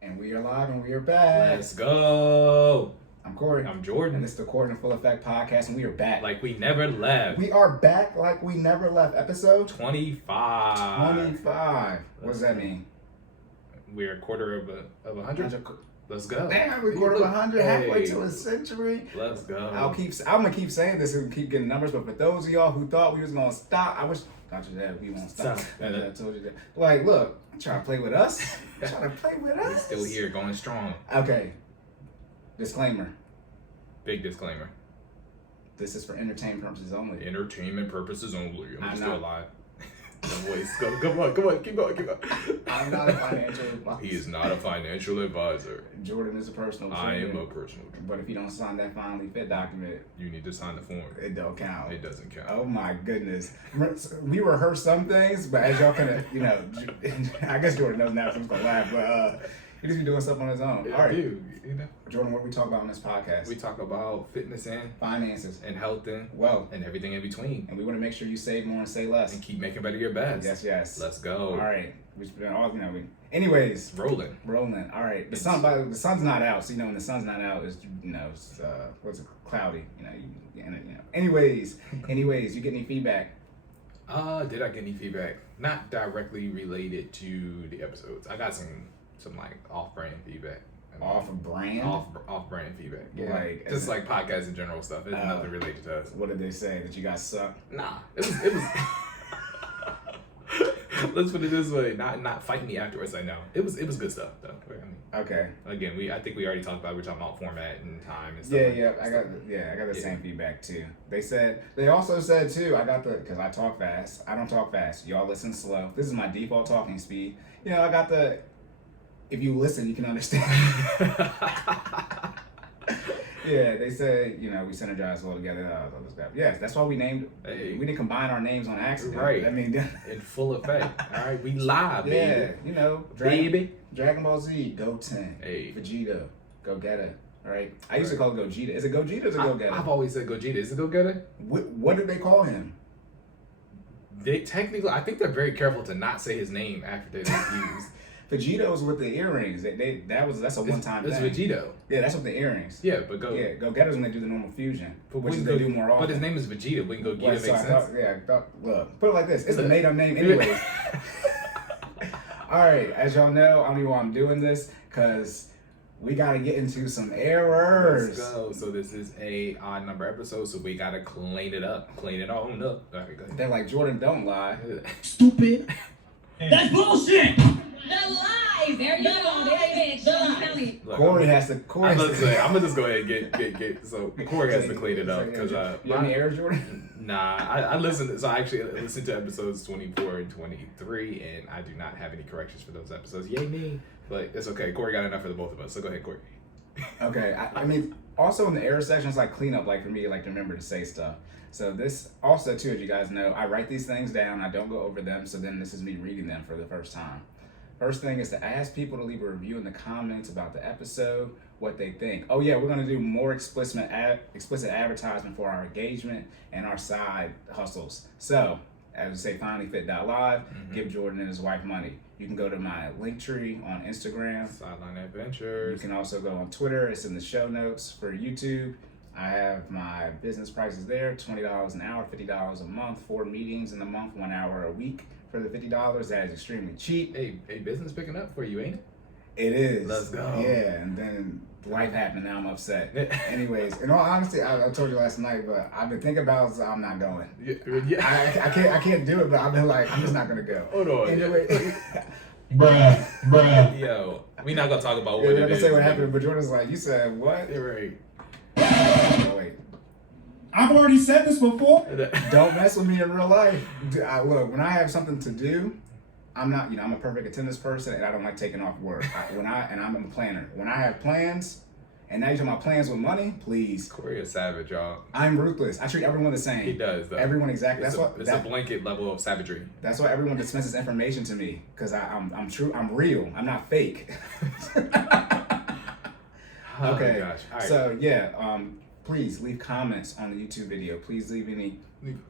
And we are live and we are back. Let's go. I'm Cory. I'm Jordan. And this is the Cordan Full Effect podcast, and we are back. Like we never left. We are back like we never left. Episode 25. 25. What does that mean? We're a quarter of 100. Let's go. Damn, we're a quarter of 100, halfway to a century. Let's go. I'm gonna keep saying this and keep getting numbers, but for those of y'all who thought we was gonna stop, I thought you that we won't stop. I told you that. Like, look, trying to play with us. Trying to play with us. We're still here, going strong. Okay. Disclaimer. Big disclaimer. This is for entertainment purposes only. Entertainment purposes only. I'm still not. alive. The voice. Come on. Keep going. I'm not a financial advisor. He is not a financial advisor. Jordan is a personal trainer. I am a personal trainer. But if you don't sign that FinallyFit document, You need to sign the form. it don't count. It doesn't count. Oh my goodness. We rehearse some things, but as y'all can, I guess Jordan knows now, so I'm just gonna laugh, but he just be doing stuff on his own. Yeah, All right. you know. Jordan, what we talk about on this podcast? We talk about fitness and finances, health and wealth, and everything in between. and we want to make sure you save more and say less. And keep making better your best. Yes. Let's go. All right. Anyways, Rolling. All right. The sun's not out, so when the sun's not out, it's what's it, cloudy. Anyways, you get any feedback? Did I get any feedback? Not directly related to the episodes. I got some like off-brand feedback. Off-brand? Off-brand feedback. Yeah. Like, just like podcasts and general stuff. It's nothing related to us. What did they say? That you guys suck? Nah. It was Let's put it this way, not fight me afterwards. I know it was good stuff though. Okay. Again, I think we already talked about. We're talking about format and time and stuff. I got the same feedback too. They also said too. Because I talk fast. I don't talk fast. Y'all listen slow. This is my default talking speed. I got the. If you listen, you can understand. Yeah, they said, we synergize well together. Yes, that's why we named. Hey. We didn't combine our names on accident. Right. I mean, in full effect. All right, we live, baby. Yeah, Dragon Ball Z, Goten. Hey. Vegeta, Go Getter. All right. I used to call it Gogeta. Is it Gogeta or is it Go Getter? I've always said Gogeta. Is it Go Getter? What did they call him? They technically, I think they're very careful to not say his name after they use. Vegito's with the earrings. That's a one-time thing. It's Vegito. Yeah, that's with the earrings. Yeah, but Go Getters when they do the normal fusion, which they do more often. But his name is Vegeta. Wouldn't Go Getter make sense? Look, put it like this. It's a made-up name anyways. All right, as y'all know, I don't even know why I'm doing this, because we got to get into some errors. Let's go. So this is a odd number episode, so we got to clean it up. Clean it on up. All right, go ahead. They're like, Jordan, don't lie. Stupid. That's bullshit. The lies. There you go. Look, Corey has to. I'm gonna just go ahead and get. So Corey has to clean it up because you have any errors, Jordan? Nah, I listened. So I actually listened to episodes 24 and 23, and I do not have any corrections for those episodes. Yay me! But it's okay. Corey got enough for the both of us. So go ahead, Corey. Okay. I mean, also in the error section, it's like cleanup, like for me, like to remember to say stuff. So this also too, as you guys know, I write these things down. I don't go over them. So then this is me reading them for the first time. First thing is to ask people to leave a review in the comments about the episode, what they think. Oh yeah, we're gonna do more explicit advertisement for our engagement and our side hustles. So, as we say, FinallyFit.live, give Jordan and his wife money. You can go to my link tree on Instagram. Sideline Adventures. You can also go on Twitter. It's in the show notes for YouTube. I have my business prices there, $20 an hour, $50 a month, 4 meetings in the month, 1 hour a week. For the $50, that is extremely cheap. Hey, business picking up for you, ain't it? It is. Let's go. Yeah, and then life happened. Now I'm upset. Anyways, in all honesty, I told you last night, but I've been thinking about it, so I'm not going. Yeah. I can't do it, but I've been like, I'm just not gonna go. Hold on. Anyway, Bruh. Yo, we not gonna talk about what we're it not gonna is. say what happened, but Jordan's like, you said what? You're right. Oh, wait. I've already said this before. Don't mess with me in real life. Look, when I have something to do, I'm not, I'm a perfect attendance person, and I don't like taking off work. I'm a planner. When I have plans, and now you're talking about plans with money, please. Corey is savage, y'all. I'm ruthless. I treat everyone the same. He does, though. Everyone exactly. It's a blanket level of savagery. That's why everyone dispenses information to me, because I'm true. I'm real. I'm not fake. Oh okay. Gosh. All right. So yeah, please leave comments on the YouTube video. Please leave any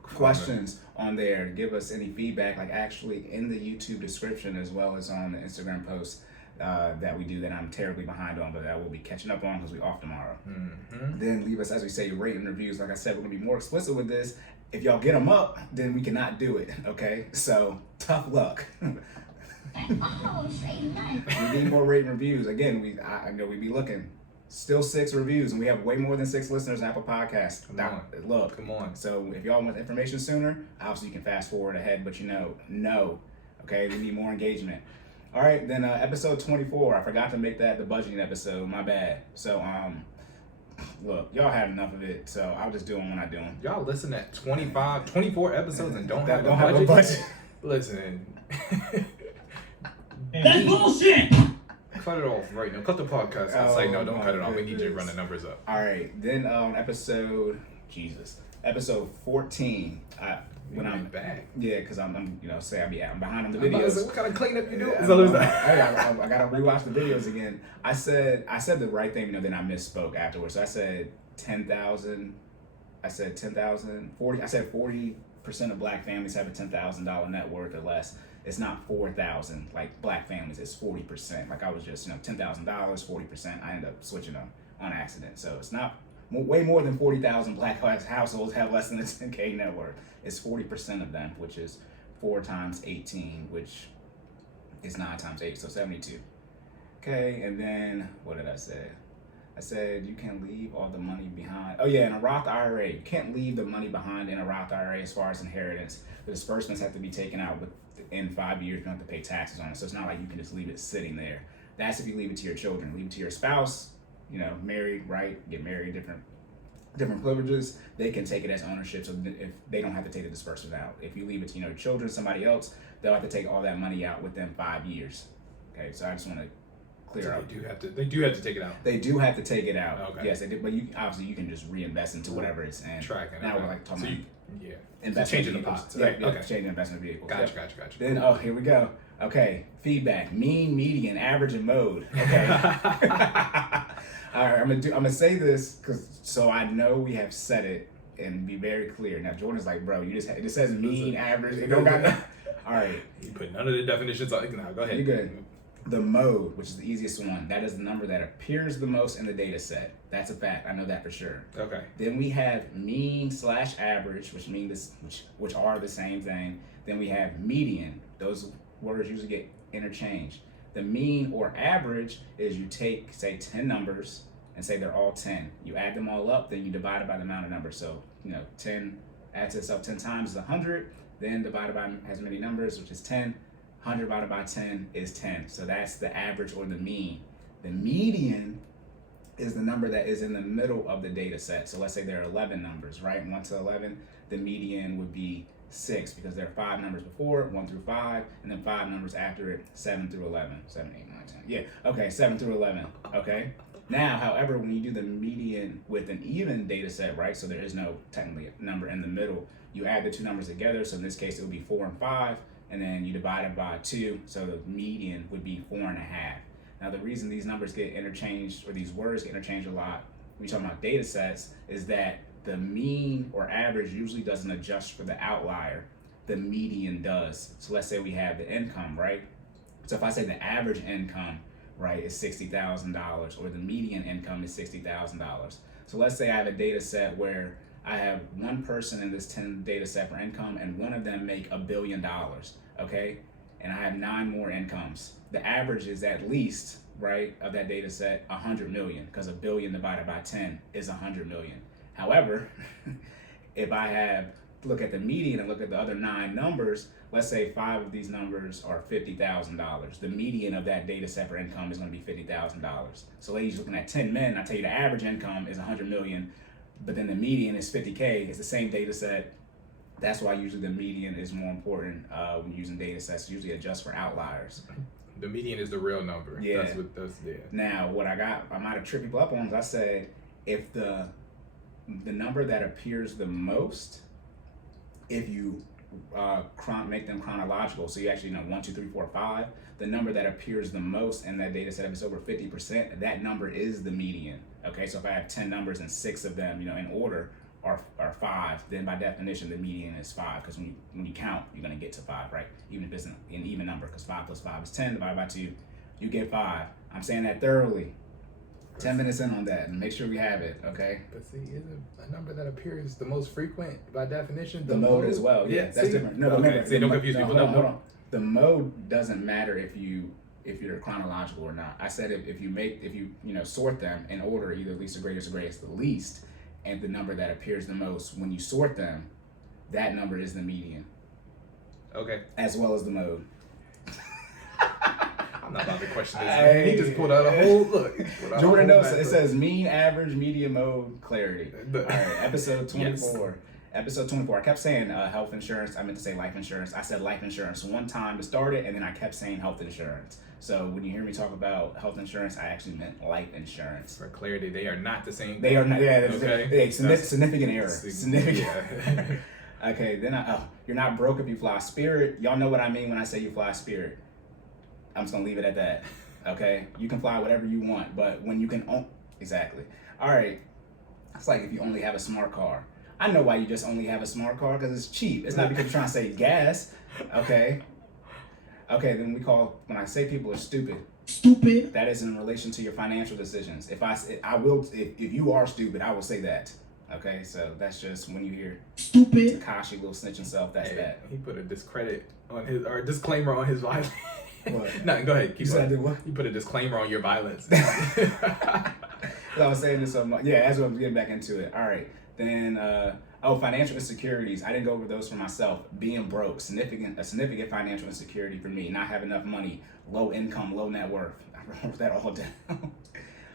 questions on there. Give us any feedback, like actually in the YouTube description as well as on the Instagram post. that we do that I'm terribly behind on, but that we'll be catching up on because we're off tomorrow. Mm-hmm. Then leave us, as we say, rate and reviews. Like I said, we're going to be more explicit with this. If y'all get them up, then we cannot do it, okay? So, tough luck. Oh, say nothing. We need more rate and reviews. Again, I know we be looking. Still 6 reviews, and we have way more than 6 listeners on Apple Podcasts. Look, Come on. So if y'all want information sooner, obviously you can fast forward ahead, but no. Okay, we need more engagement. All right, then episode 24. I forgot to make that the budgeting episode. My bad. So look, y'all had enough of it, so I'll just do them when I do them. Y'all listen at 24 episodes and don't have a budget. Listen. That's bullshit. Cut it off right now. Cut the podcast. I say no, don't cut it off. We need you to run the numbers up. All right, then episode 14. When I'm back. Yeah, because I'm I'm behind on the I'm about to videos. say, what kind of cleanup you do? Yeah, I gotta rewatch the videos again. I said the right thing, then I misspoke afterwards. So I said 10,000. I said 10,000. 40. I said 40% of Black families have a $10,000 net worth or less. It's not 4,000 like Black families. It's 40%. Like I was just $10,000, 40%. I ended up switching them on accident. So it's not way more than 40,000 Black households have less than a 10K net worth. It's 40% of them, which is 4 times 18, which is 9 times 8, so 72. Okay, and then what did I say? I said you can leave all the money behind. Oh yeah, in a Roth IRA, you can't leave the money behind in a Roth IRA as far as inheritance. The disbursements have to be taken out within 5 years. You don't have to pay taxes on it, so it's not like you can just leave it sitting there. That's if you leave it to your children. Leave it to your spouse. Married, right? Get married, different privileges. They can take it as ownership, so if they don't have to take the disbursement out. If you leave it to your children, somebody else, they'll have to take all that money out within 5 years. Okay, so I just want to clear up. They do have to take it out. They do have to take it out. Okay. Yes, they do, but you can just reinvest into whatever it's in. Tracking. Now we're talking about investment changing the vehicles. pot. Yeah, changing investment vehicles. Gotcha. Then here we go. Okay, feedback: mean, median, average, and mode. Okay. All right, I'm gonna say this so I know we have said it and be very clear. Now Jordan's like, bro, it just says mean, average. It don't got. All right. You put none of the definitions on. Now go ahead. You good. The mode, which is the easiest one, that is the number that appears the most in the data set. That's a fact. I know that for sure. Okay. Then we have mean/average, which which are the same thing. Then we have median. Those words usually get interchanged. The mean or average is you take, say, 10 numbers and say they're all 10. You add them all up, then you divide it by the amount of numbers. So 10 adds itself 10 times is 100. Then divided by as many numbers, which is 10. 100 divided by 10 is 10. So that's the average or the mean. The median is the number that is in the middle of the data set. So let's say there are 11 numbers, right? 1 to 11. The median would be 6 because there are 5 numbers before it, 1 through 5, and then 5 numbers after it, 7 through 11. 7, 8, 9, 10. Yeah, okay, 7 through 11, okay? Now, however, when you do the median with an even data set, right, so there is no technically number in the middle, you add the two numbers together. So in this case, it would be 4 and 5. And then you divide it by 2, so the median would be 4.5. Now the reason these numbers get interchanged, or these words get interchanged a lot when we talk about data sets, is that the mean or average usually doesn't adjust for the outlier. The median does. So let's say we have the income, right? So if I say the average income, right, is $60,000, or the median income is $60,000. So let's say I have a data set where I have one person in this 10 data set for income, and one of them make $1 billion, okay? And I have 9 more incomes. The average is at least, right, of that data set, 100 million, because 1 billion divided by 10 is 100 million. However, if I look at the median and look at the other 9 numbers, let's say 5 of these numbers are $50,000. The median of that data set for income is gonna be $50,000. So ladies looking at 10 men, I tell you the average income is 100 million, but then the median is 50K. It's the same data set. That's why usually the median is more important when using data sets. Usually adjust for outliers. The median is the real number. Yeah. That's Now, what I might have tripped people up on is I said, if the number that appears the most, if you make them chronological, so you actually know 1, 2, 3, 4, 5, the number that appears the most in that data set, if it's over 50%, that number is the median. Okay, so if I have 10 numbers and 6 of them, in order are 5, then by definition the median is 5, because when you count, you're gonna get to 5, right? Even if it's an even number, because 5 plus 5 is 10, divided by 2, You get 5. I'm saying that thoroughly. 10 minutes in on that, and make sure we have it, okay? But see, isn't a number that appears the most frequent by definition The mode as well. Yeah, that's see? different. No, okay. remember, See, don't confuse no, people. hold No, on. The mode doesn't matter if you're chronological or not. I said if you sort them in order, either least to greatest or greatest to least, and the number that appears the most when you sort them, that number is the median. Okay. As well as the mode. I'm not about to question this. Man. He just pulled out a whole look. Jordan knows it says mean, average, median, mode, clarity. The- All right, episode 24. Yes. Episode 24. I kept saying health insurance. I meant to say life insurance. I said life insurance one time to start it, and then I kept saying health insurance. So when you hear me talk about health insurance, I actually meant life insurance. For clarity, they are not the same. They are not. Yeah, Okay. Significant error. Significant. Yeah. Okay, then you're not broke if you fly Spirit. Y'all know what I mean when I say you fly Spirit. I'm just gonna leave it at that. Okay, you can fly whatever you want, but when you can exactly. All right, it's like if you only have a smart car. I know why you just only have a smart car, because it's cheap. It's not because you're trying to save gas. Okay. Okay, then when I say people are stupid. Stupid. That is in relation to your financial decisions. If you are stupid, I will say that. Okay, so that's just when you hear Stupid. Takashi will snitch himself. That's Hey, that. he put a disclaimer on his violence. What? No, go ahead. Keep You said I going. did what? You put a disclaimer on your violence. I was saying this so much. Yeah, as I'm getting back into it. All right. Then, financial insecurities. I didn't go over those for myself. Being broke, a significant financial insecurity for me. Not having enough money, low income, low net worth. I wrote that all down.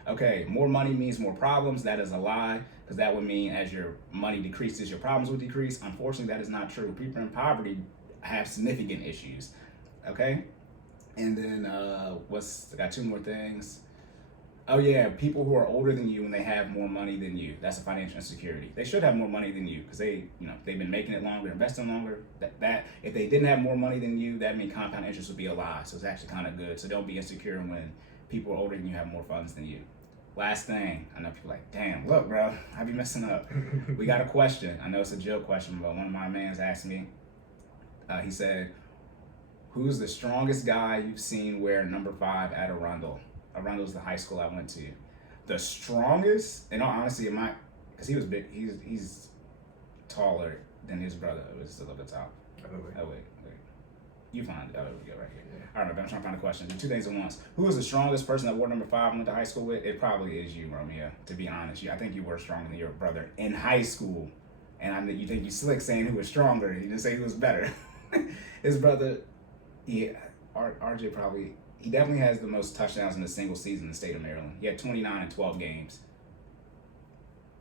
Okay, more money means more problems. That is a lie, because that would mean as your money decreases, your problems will decrease. Unfortunately, that is not true. People in poverty have significant issues. Okay, and then I got 2 more things. Oh yeah, people who are older than you and they have more money than you. That's a financial insecurity. They should have more money than you because they've been making it longer, investing longer. That if they didn't have more money than you, that means compound interest would be a lie. So it's actually kind of good. So don't be insecure when people are older than you have more funds than you. Last thing, I know people are like, damn, look, bro, I be messing up. We got a question. I know it's a joke question, but one of my mans asked me. He said, "Who's the strongest guy you've seen wear number 5 at Arundel?" Arundel's the high school I went to. The strongest, in all honesty, because he was big. He's taller than his brother. It was still up the top. Oh wait. You find it. Oh, we go right here. All right, I'm trying to find a question. Do 2 things at once. Who is the strongest person that wore number 5 and went to high school with? It probably is you, Romeo. To be honest, I think you were stronger than your brother in high school. And you think you slick saying who was stronger. You didn't say who was better. His brother, RJ probably. He definitely has the most touchdowns in a single season in the state of Maryland. He had 29 in 12 games.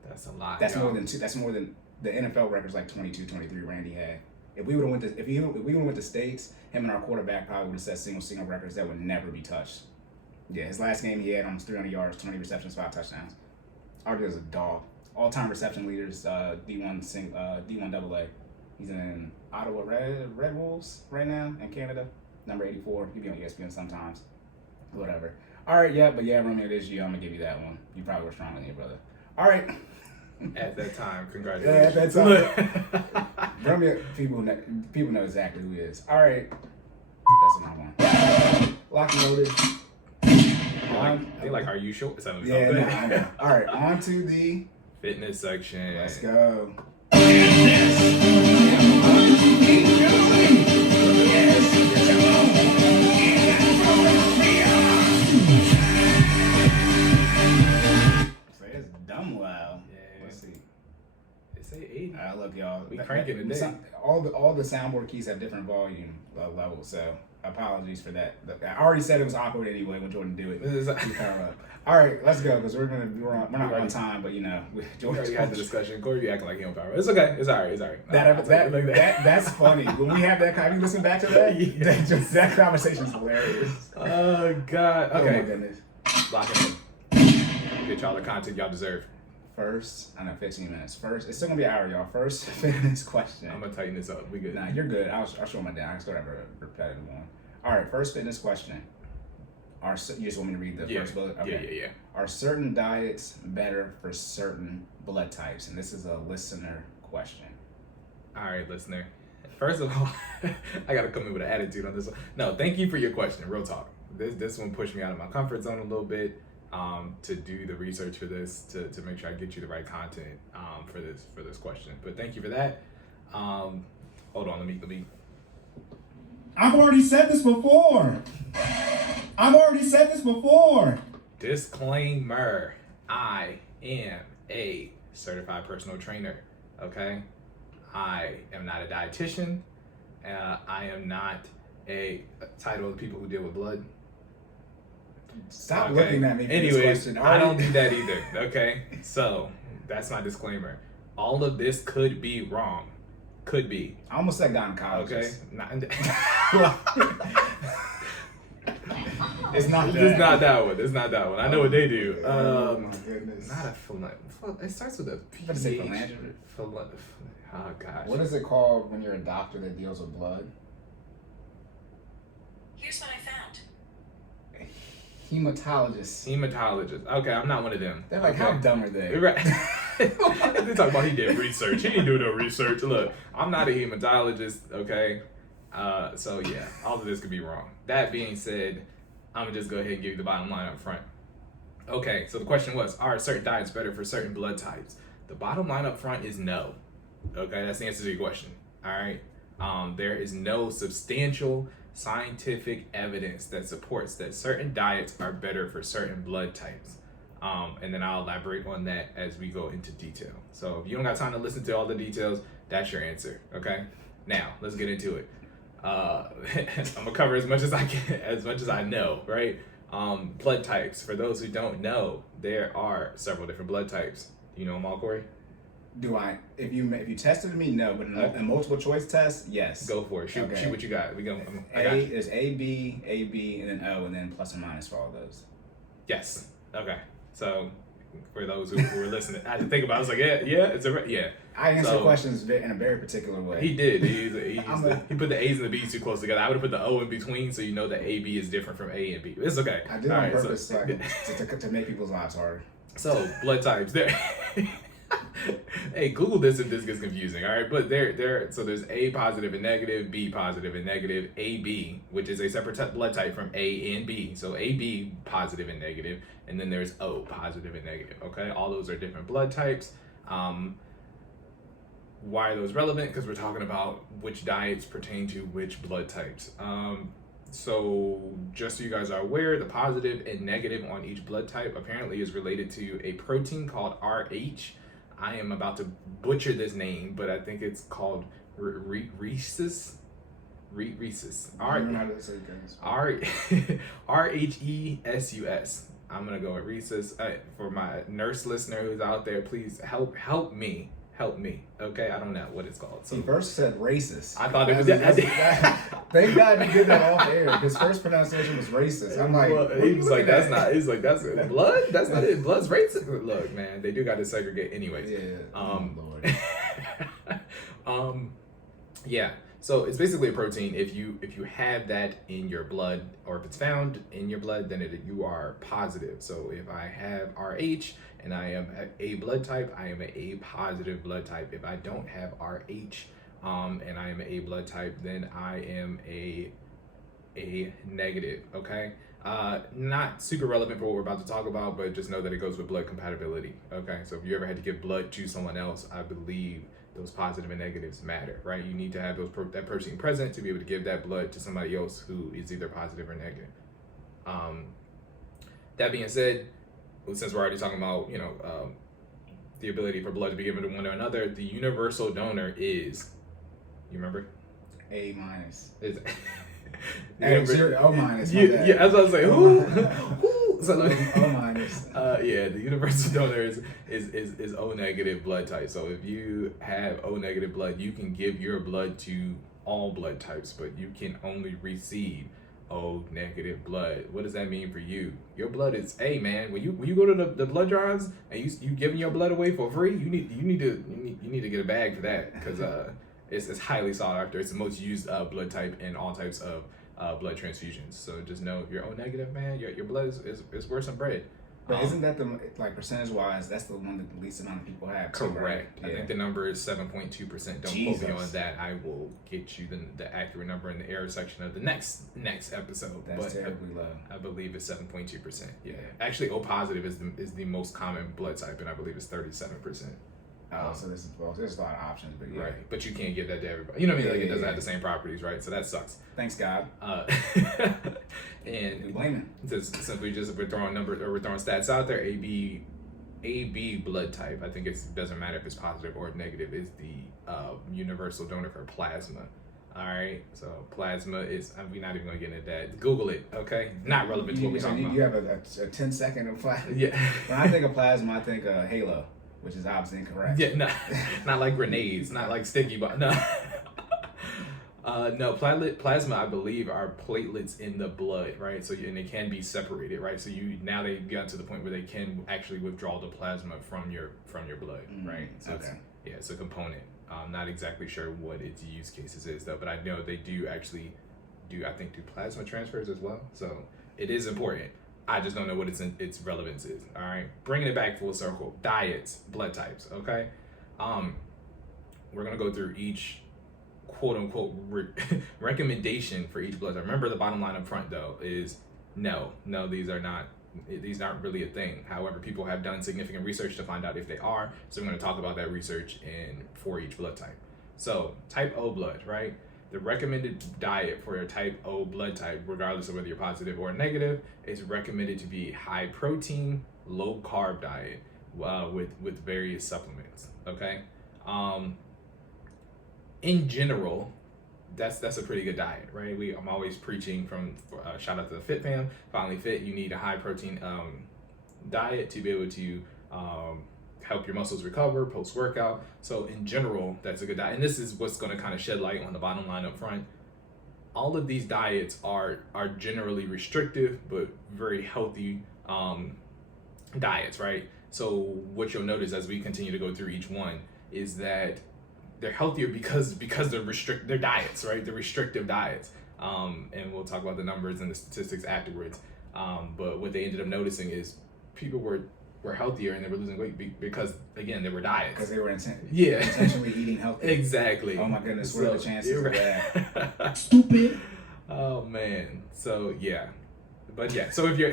That's a lot. That's more than 2. That's more than the NFL records, like 22, 23. Randy had. If we would have went to states, him and our quarterback probably would have set single records that would never be touched. Yeah, his last game he had almost 300 yards, 20 receptions, 5 touchdowns. RJ is a dog. All-time reception leaders, D1 AA. He's in Ottawa Red Wolves right now in Canada. Number 84. He'll be on ESPN sometimes. Whatever. All right, Romeo, it is you. I'm going to give you that one. You probably were stronger than your brother. All right. At that time, Yeah, congratulations. at that time. Romeo, people know exactly who he is. All right. That's what I want. Lock and loaded. They like, are you sure? Yeah, no, I know. All right, on to the fitness section. Let's go. It's dumb loud. Yeah. Let's see. They say 80. Look, y'all. We cranking today. All the soundboard keys have different volume levels, so apologies for that. I already said it was awkward anyway when Jordan do it. All right, let's go because we're not on time, but we Jordan already had the discussion. Corey, you acting like he on power. It's okay. It's all right. That's funny. When we have that, have you listened back to that? Yeah. That conversation's hilarious. Oh God. Okay. Oh my goodness. Lock it in. Get y'all the content y'all deserve. First, I know 15 minutes. First, it's still gonna be an hour, y'all. First fitness question. I'm gonna tighten this up. We good. Nah, you're good. I'll show my down. I still have a repetitive one. All right, first fitness question. You just want me to read the first bullet? Okay. Yeah. Are certain diets better for certain blood types? And this is a listener question. All right, listener. First of all, I gotta come in with an attitude on this one. No, thank you for your question. Real talk. this one pushed me out of my comfort zone a little bit to do the research for this to make sure I get you the right content for this question. But thank you for that. Hold on, let me. I've already said this before. Disclaimer: I am a certified personal trainer. Okay, I am not a dietitian. I am not a title of people who deal with blood. Stop looking at me for this Anyways, question. I don't do that either. Okay, so that's my disclaimer. All of this could be wrong. Could be. I almost said gynecologist. Okay. It's not that. It's not that one. It's not that one. I know what they do. Oh my goodness. Not a it starts with a P. What is it, philanthropist? Oh gosh. What is it called when you're a doctor that deals with blood? Here's what I found. Hematologist. Okay, I'm not one of them. They're like, okay. how dumb are they? Right. They talk about he did research. He didn't do no research. Look, I'm not a hematologist, okay? So yeah, all of this could be wrong. That being said, I'm gonna just go ahead and give you the bottom line up front. Okay, so the question was, are certain diets better for certain blood types? The bottom line up front is no. Okay, that's the answer to your question. All right. There is no substantial scientific evidence that supports that certain diets are better for certain blood types. And then I'll elaborate on that as we go into detail. So if you don't got time to listen to all the details, that's your answer. Okay. Now let's get into it. I'm gonna cover as much as I can, as much as I know. Right. Blood types. For those who don't know, there are several different blood types. Do you know them all, Cory? Do I? If you tested me, no. But in a multiple choice test, yes. Go for it. Shoot what you got. I got you. Is A, B, and then O, and then plus or minus for all those. Yes. Okay. So for those who were listening, I had to think about it. I was like, yeah. I answer questions in a very particular way. He did. He put the A's and the B's too close together. I would have put the O in between so you know that A, B is different from A and B. It's okay. I did on purpose to make people's lives harder. So blood types. There. Hey, Google this if this gets confusing, all right? But so there's A positive and negative, B positive and negative, AB, which is a separate blood type from A and B. So AB positive and negative, and then there's O positive and negative, okay? All those are different blood types. Why are those relevant? Because we're talking about which diets pertain to which blood types. So just so you guys are aware, the positive and negative on each blood type apparently is related to a protein called RH. I am about to butcher this name, but I think it's called rhesus. RHESUS. I'm gonna go with rhesus. For my nurse listener who's out there, please help me. Okay, I don't know what it's called. So he first said racist. I thought it was. Thank God you did that off air. His first pronunciation was racist. I'm like, he was like, that's not. He's like, that's blood. That's not it. Blood's racist. Look, man, they do got to segregate, anyways. Yeah. Lord. Yeah. So it's basically a protein. If you have that in your blood, or if it's found in your blood, then you are positive. So if I have RH and I am a blood type, I am an A positive blood type. If I don't have RH and I am an A blood type, then I am a negative. Okay. Not super relevant for what we're about to talk about, but just know that it goes with blood compatibility. Okay. So if you ever had to give blood to someone else, I believe those positive and negatives matter, right? You need to have that protein present to be able to give that blood to somebody else who is either positive or negative. That being said, since we're already talking about, the ability for blood to be given to one another, the universal donor is, you remember? A minus. Is O minus. Yeah, as I was like, who? So O minus. Yeah, the universal donor is O negative blood type. So if you have O negative blood, you can give your blood to all blood types, but you can only receive O negative blood. What does that mean for you? Your blood is man. When you go to the blood drives and you giving your blood away for free, you need to get a bag for that, because it's highly sought after. It's the most used blood type in all types of blood transfusions. So just know if you're O negative, man, your blood is worth some bread. But isn't that the, like, percentage wise, that's the one that the least amount of people have? Too, Correct. right? I think the number is 7.2%. Don't quote me on that. I will get you the accurate number in the error section of the next episode. That's but terribly low. I believe it's 7.2%. Yeah. Actually, O positive is the most common blood type, and I believe it's 37%. So there's a lot of options, but yeah. Right. But you can't give that to everybody. You know what I mean? Like it doesn't Yeah. have the same properties, right? So that sucks. Thanks, God. We And blame him. since we're throwing numbers or we're throwing stats out there, AB blood type, I think it doesn't matter if it's positive or negative, is the universal donor for plasma. All right, so plasma is, we're not even gonna get into that. Google it, okay? Not relevant to what we're talking about. You have a 10-second of plasma. Yeah. When I think of plasma, I think of Halo, which is obviously incorrect. Yeah, no, not like grenades, not like sticky, but no. No, plasma, I believe, are platelets in the blood, right? So, and they can be separated, right? So now they got to the point where they can actually withdraw the plasma from your blood, right? So Okay. it's a component. I'm not exactly sure what its use cases is though, but I know they do actually do plasma transfers as well. So it is important. I just don't know what its relevance is. All right, bringing it back full circle. Diets, blood types. Okay, we're gonna go through each quote unquote recommendation for each blood type. Remember, the bottom line up front though is no, these aren't really a thing. However, people have done significant research to find out if they are. So I'm going to talk about that research for each blood type. So type O blood, right? The recommended diet for a type O blood type, regardless of whether you're positive or negative, is recommended to be high protein, low carb diet with various supplements. Okay. In general, that's a pretty good diet, right? I'm always preaching from shout out to the Fit Fam, FinallyFit. You need a high protein diet to be able to help your muscles recover post workout. So in general, that's a good diet, and this is what's going to kind of shed light on the bottom line up front. All of these diets are generally restrictive but very healthy diets, right? So what you'll notice as we continue to go through each one is that they're healthier because they're diets, right? They're restrictive diets. And we'll talk about the numbers and the statistics afterwards. But what they ended up noticing is people were healthier and they were losing weight because, again, they were diets. Because they were Yeah. intentionally eating healthy. Exactly. Oh my goodness, what are the chances of that? Stupid. Oh man. So yeah. But yeah, so if you're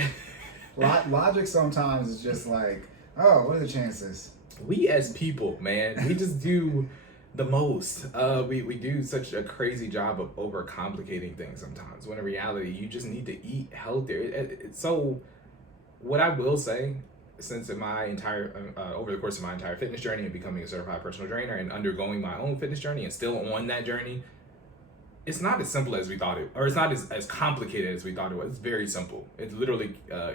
Logic sometimes is just like, oh, what are the chances? we as people, man, we just do the most. We do such a crazy job of overcomplicating things sometimes, when in reality you just need to eat healthier. So what I will say, since in my entire over the course of my entire fitness journey and becoming a certified personal trainer and undergoing my own fitness journey and still on that journey, it's not as simple as we thought it, or it's not as complicated as we thought it was. It's very simple. It's literally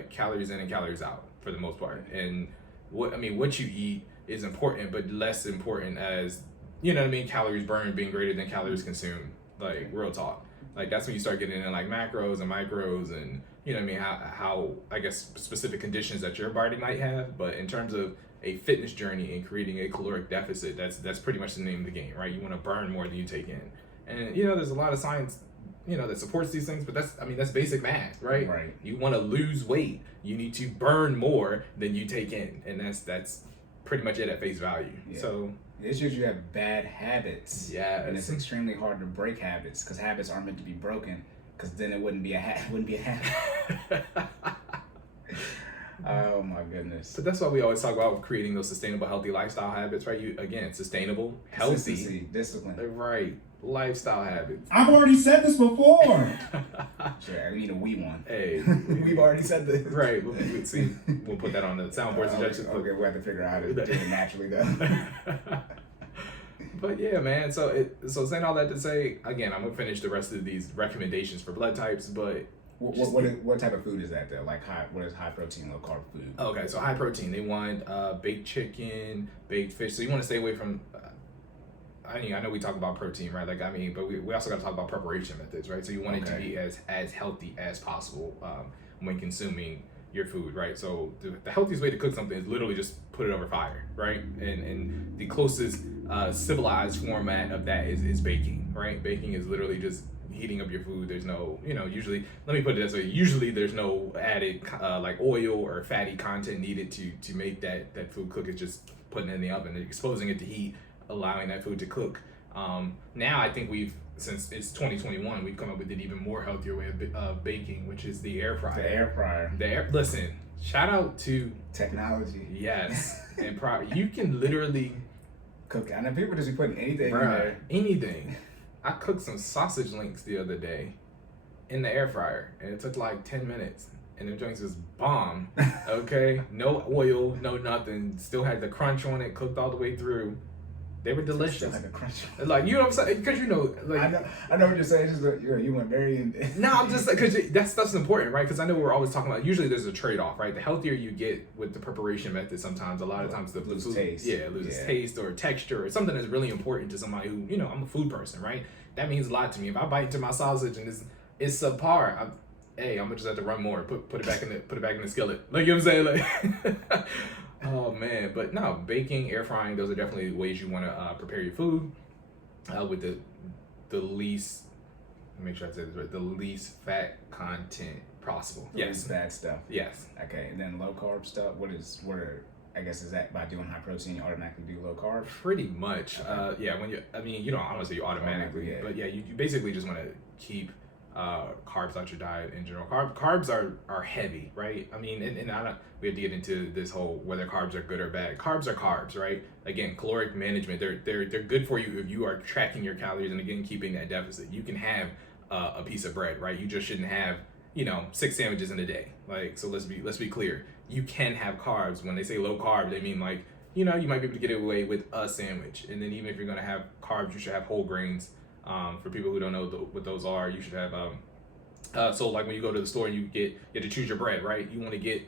calories in and calories out for the most part. And what you eat is important, but less important as, you know what I mean, calories burned being greater than calories consumed. Like, real talk. Like, that's when you start getting into like macros and micros and, you know what I mean, how I guess specific conditions that your body might have. But in terms of a fitness journey and creating a caloric deficit, that's pretty much the name of the game, right? You want to burn more than you take in. And, you know, there's a lot of science, you know, that supports these things, but that's basic math, right? Right. You want to lose weight, you need to burn more than you take in. And that's pretty much it at face value. Yeah. So the issue is you have bad habits. Yeah. And it's extremely hard to break habits because habits aren't meant to be broken, because then it wouldn't be a habit. Oh my goodness. So that's why we always talk about creating those sustainable, healthy lifestyle habits, right? sustainable, healthy, Consistency, discipline. right? Lifestyle habits. I've already said this before. Sure, we need a we one. Hey, We've already said this. right? We'll put that on the soundboard suggestion. Okay, we'll have to figure out how to do it naturally though. But yeah, man. So saying all that to say, again, I'm gonna finish the rest of these recommendations for blood types, but. What type of food is that though? Like what is high protein, low carb food? Okay, so high protein. They want baked chicken, baked fish. So you want to stay away from. I know we talk about protein, right? Like, but we also got to talk about preparation methods, right? So you want it to be as healthy as possible when consuming your food, right? So the healthiest way to cook something is literally just put it over fire, right? And the closest civilized format of that is baking, right? Baking is literally just heating up your food. There's no, usually, let me put it this way. Usually there's no added like oil or fatty content needed to make that food cook. It's just putting it in the oven and exposing it to heat, allowing that food to cook. Now I think since it's 2021, we've come up with an even more healthier way of baking, which is the air fryer. The air fryer. Listen, shout out to technology. Yes, and you can literally cook. I know people just be putting anything in there. Anything. I cooked some sausage links the other day in the air fryer, and it took like 10 minutes. And the joints was bomb. Okay, no oil, no nothing. Still had the crunch on it, cooked all the way through. They were delicious. Still had the crunch. Like, you know what I'm saying? Because like I know what you're saying. It's just you went very in. No, I'm just like, because that stuff's important, right? Because I know we're always talking about. Usually, there's a trade-off, right? The healthier you get with the preparation method, sometimes a lot of times the loses food, taste. Yeah, loses taste or texture or something that's really important to somebody who, I'm a food person, right? That means a lot to me. If I bite into my sausage and it's subpar, I'm gonna just have to run more. Put it back in the skillet. Like, you know what I'm saying? Like. Oh man, but no, baking, air frying, those are definitely ways you want to prepare your food with the least, make sure I say this right, the least fat content possible. Yes, bad stuff. Yes. Okay, and then low carb stuff. I guess is that by doing high protein you automatically do low carb? Pretty much. Okay. Yeah. I don't want to say you automatically, but yeah, you basically just want to keep carbs out your diet in general. Carbs are heavy, right? I mean, and we have to get into this whole whether carbs are good or bad. Carbs are carbs, right? Again, caloric management. They're good for you if you are tracking your calories and again keeping that deficit. You can have a piece of bread, right? You just shouldn't have 6 sandwiches in a day. Like, so let's be clear. You can have carbs. When they say low carb, they mean like you might be able to get away with a sandwich. And then even if you're gonna have carbs, you should have whole grains. For people who don't know what those are, you should have so like when you go to the store and you have to choose your bread, right? You want to get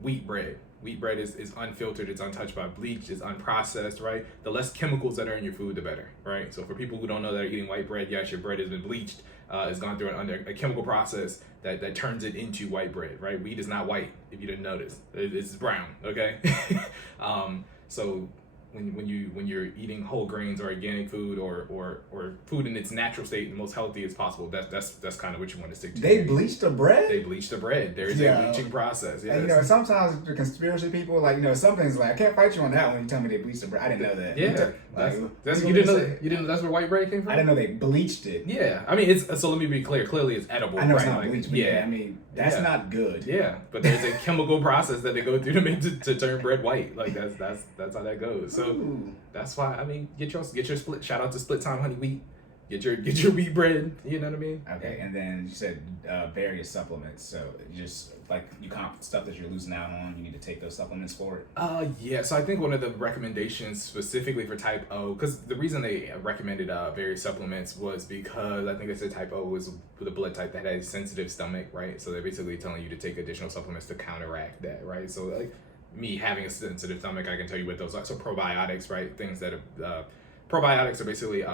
wheat bread. Wheat bread is unfiltered, it's untouched by bleach, it's unprocessed, right? The less chemicals that are in your food, the better, right? So for people who don't know that are eating white bread, yes, your bread has been bleached. It's gone through a chemical process that turns it into white bread, right? Wheat is not white, if you didn't notice. It's brown, okay? So when you're eating whole grains or organic food or food in its natural state and the most healthy as possible, that's kind of what you want to stick to. They bleach the bread? They bleach the bread. There is a bleaching process. Yes. And sometimes the conspiracy people, like, some things like, I can't fight you on that when you tell me they bleached the bread. I didn't know that. Yeah. You didn't know that's where white bread came from? I didn't know they bleached it. Yeah. I mean, so let me be clear. Clearly it's edible. I know right? it's not bleached, but yeah, I mean, that's not good. Yeah. But there's a chemical process that they go through to turn bread white. Like that's how that goes. So that's why, I mean, get your split. Shout out to Split Time Honey Wheat. Get your wheat bread. You know what I mean? Okay, and then you said various supplements. So just like stuff that you're losing out on, you need to take those supplements for it. Yeah. So I think one of the recommendations specifically for type O, because the reason they recommended various supplements was because I think they said type O was the blood type that has sensitive stomach, right? So they're basically telling you to take additional supplements to counteract that, right? So like me having a sensitive stomach, I can tell you what those are. So probiotics, right? Things that probiotics are basically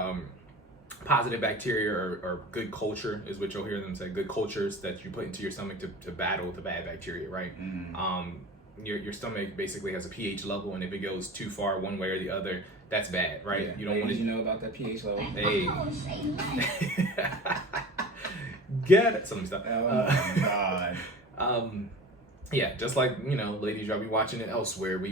positive bacteria or good culture is what you'll hear them say. Good cultures that you put into your stomach to battle the bad bacteria, right? Mm-hmm. Your stomach basically has a pH level, and if it goes too far one way or the other, that's bad, right? Yeah. You don't want to. Did you know about that pH level? Hey. Get it. So let me stop. Oh my God. Yeah, just like, ladies, y'all be watching it elsewhere.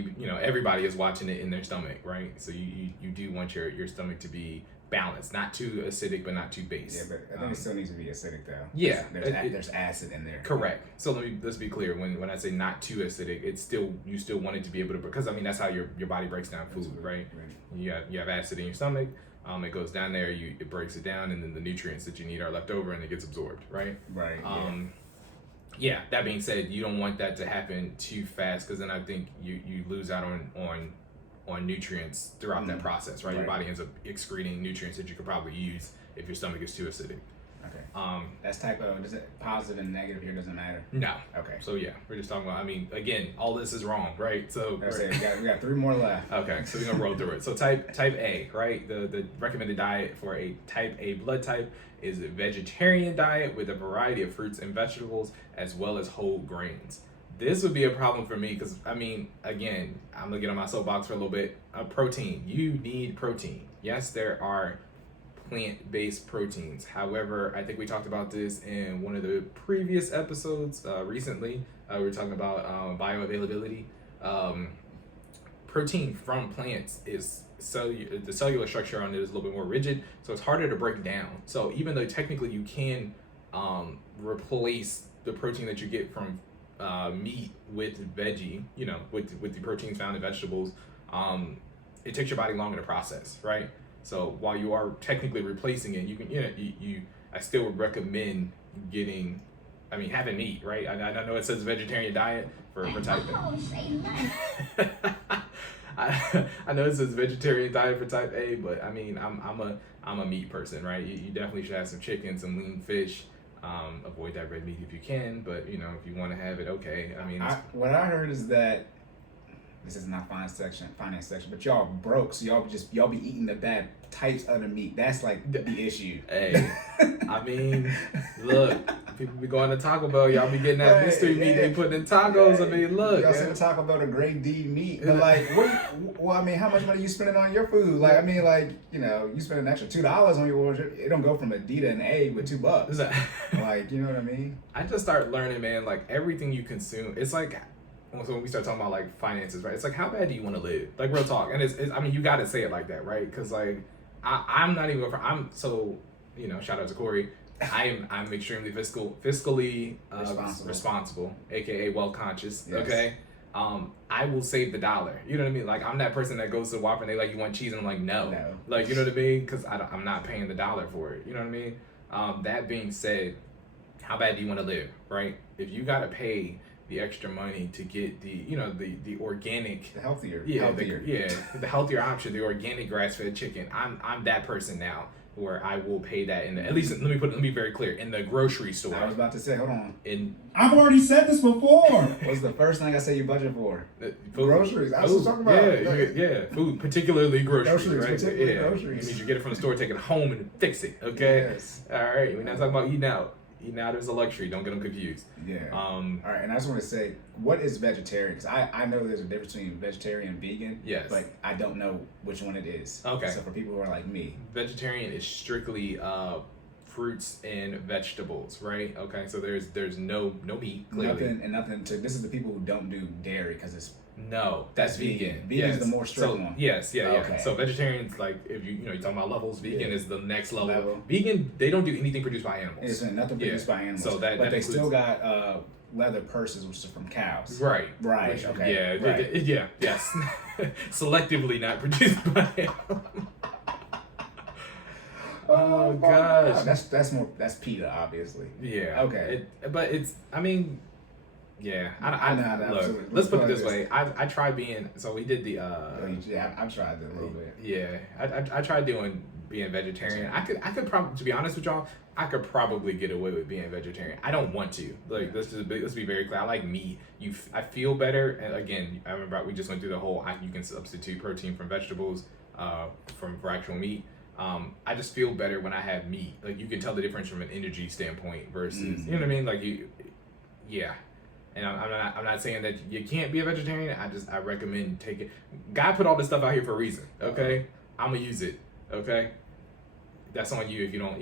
Everybody is watching it in their stomach, right? So you do want your stomach to be balanced, not too acidic, but not too base. Yeah, but I think it still needs to be acidic though. Yeah, there's acid in there. Correct. So let's be clear. When I say not too acidic, you still want it to be able to, because I mean that's how your body breaks down food, right? You have acid in your stomach. It goes down there. It breaks it down, and then the nutrients that you need are left over, and it gets absorbed, right? Right. Yeah. That being said, you don't want that to happen too fast, because then I think you lose out on nutrients throughout that process, right? Your body ends up excreting nutrients that you could probably use if your stomach is too acidic. Okay. That's type O. Does it positive and negative here doesn't matter? No. Okay. So yeah, we're just talking about. I mean, again, all this is wrong, right? So we got 3 more left. Okay, so we're gonna roll through it. So type A, right? The recommended diet for a type A blood type is a vegetarian diet with a variety of fruits and vegetables as well as whole grains. This would be a problem for me because, I mean, again, I'm going to get on my soapbox for a little bit. Protein. You need protein. Yes, there are plant-based proteins. However, I think we talked about this in one of the previous episodes recently. We were talking about bioavailability. Protein from plants is the cellular structure on it is a little bit more rigid, so it's harder to break down. So even though technically you can replace the protein that you get from meat with veggie, with the proteins found in vegetables, it takes your body longer to process, right? So while you are technically replacing it, you can, I still would recommend having meat, right? I know it says vegetarian diet for type Oh, say less. I know it says vegetarian diet for type A, but I'm a meat person, right? You definitely should have some chicken, some lean fish. Avoid that red meat if you can, but if you want to have it, okay. What I heard is that this is not finance section, but y'all broke, so y'all be eating the bad types of the meat. That's like the issue. Hey, look, people be going to Taco Bell, y'all be getting that mystery meat they put in tacos. Look, y'all said Taco Bell the grade D meat, but like, how much money you spending on your food? Like, you spend an extra $2 on your order. It don't go from a D to an A with $2. Like, you know what I mean? I just start learning, man. Like everything you consume, it's like. So when we start talking about like finances, right? It's like, how bad do you want to live? Like real talk. And it's you got to say it like that, right? Because like I'm not even. Shout out to Cory. I'm extremely fiscally responsible, aka well conscious. Yes. Okay. I will save the dollar. You know what I mean? Like I'm that person that goes to Whopper and they like, you want cheese, and I'm like, no. Like, you know what I mean? Because I'm not paying the dollar for it. You know what I mean? That being said, how bad do you want to live, right? If you gotta pay the extra money to get the organic, the healthier, the healthier option, the organic grass-fed chicken. I'm that person now where I will pay that at least let me be very clear, in the grocery store. I was about to say, hold on. I've already said this before. What's the first thing I say you budget for? Food. Groceries. I was talking about food, particularly groceries, right? Particularly groceries. It means you get it from the store, take it home, and fix it. Okay. Yes. All right. We're not talking about eating out. Eating out is a luxury. Don't get them confused. Yeah. All right. And I just want to say, what is vegetarian? Because I know there's a difference between vegetarian and vegan. Yes. But I don't know which one it is. Okay. So for people who are like me, vegetarian is strictly fruits and vegetables, right? Okay. So there's no meat. Clearly. Nothing to. This is the people who don't do dairy because it's. No, that's vegan. Vegan is the more strict one. Yes, yeah. Okay. So vegetarians, like if you're talking about levels, vegan is the next level. Vegan, Vegan, they don't do anything produced by animals. It's nothing produced by animals. So but they still got leather purses, which are from cows. Right. Which, okay. Yeah. Right. Yes. Selectively not produced by animals. Oh gosh. That's PETA, obviously. Yeah. Okay. Yeah, Look, let's put it this way. I tried being, so we did the yeah, I've tried it a little bit. Yeah, I tried being vegetarian. I could probably, to be honest with y'all, I could probably get away with being vegetarian. I don't want to. Like, let's be very clear. I like meat. I feel better. And again, I remember we just went through the whole, you can substitute protein from vegetables, for actual meat. I just feel better when I have meat. Like, you can tell the difference from an energy standpoint versus, you know what I mean? Like yeah. And I'm not saying that you can't be a vegetarian. I recommend taking. God put all this stuff out here for a reason. Okay, I'm gonna use it. Okay, that's on you if you don't.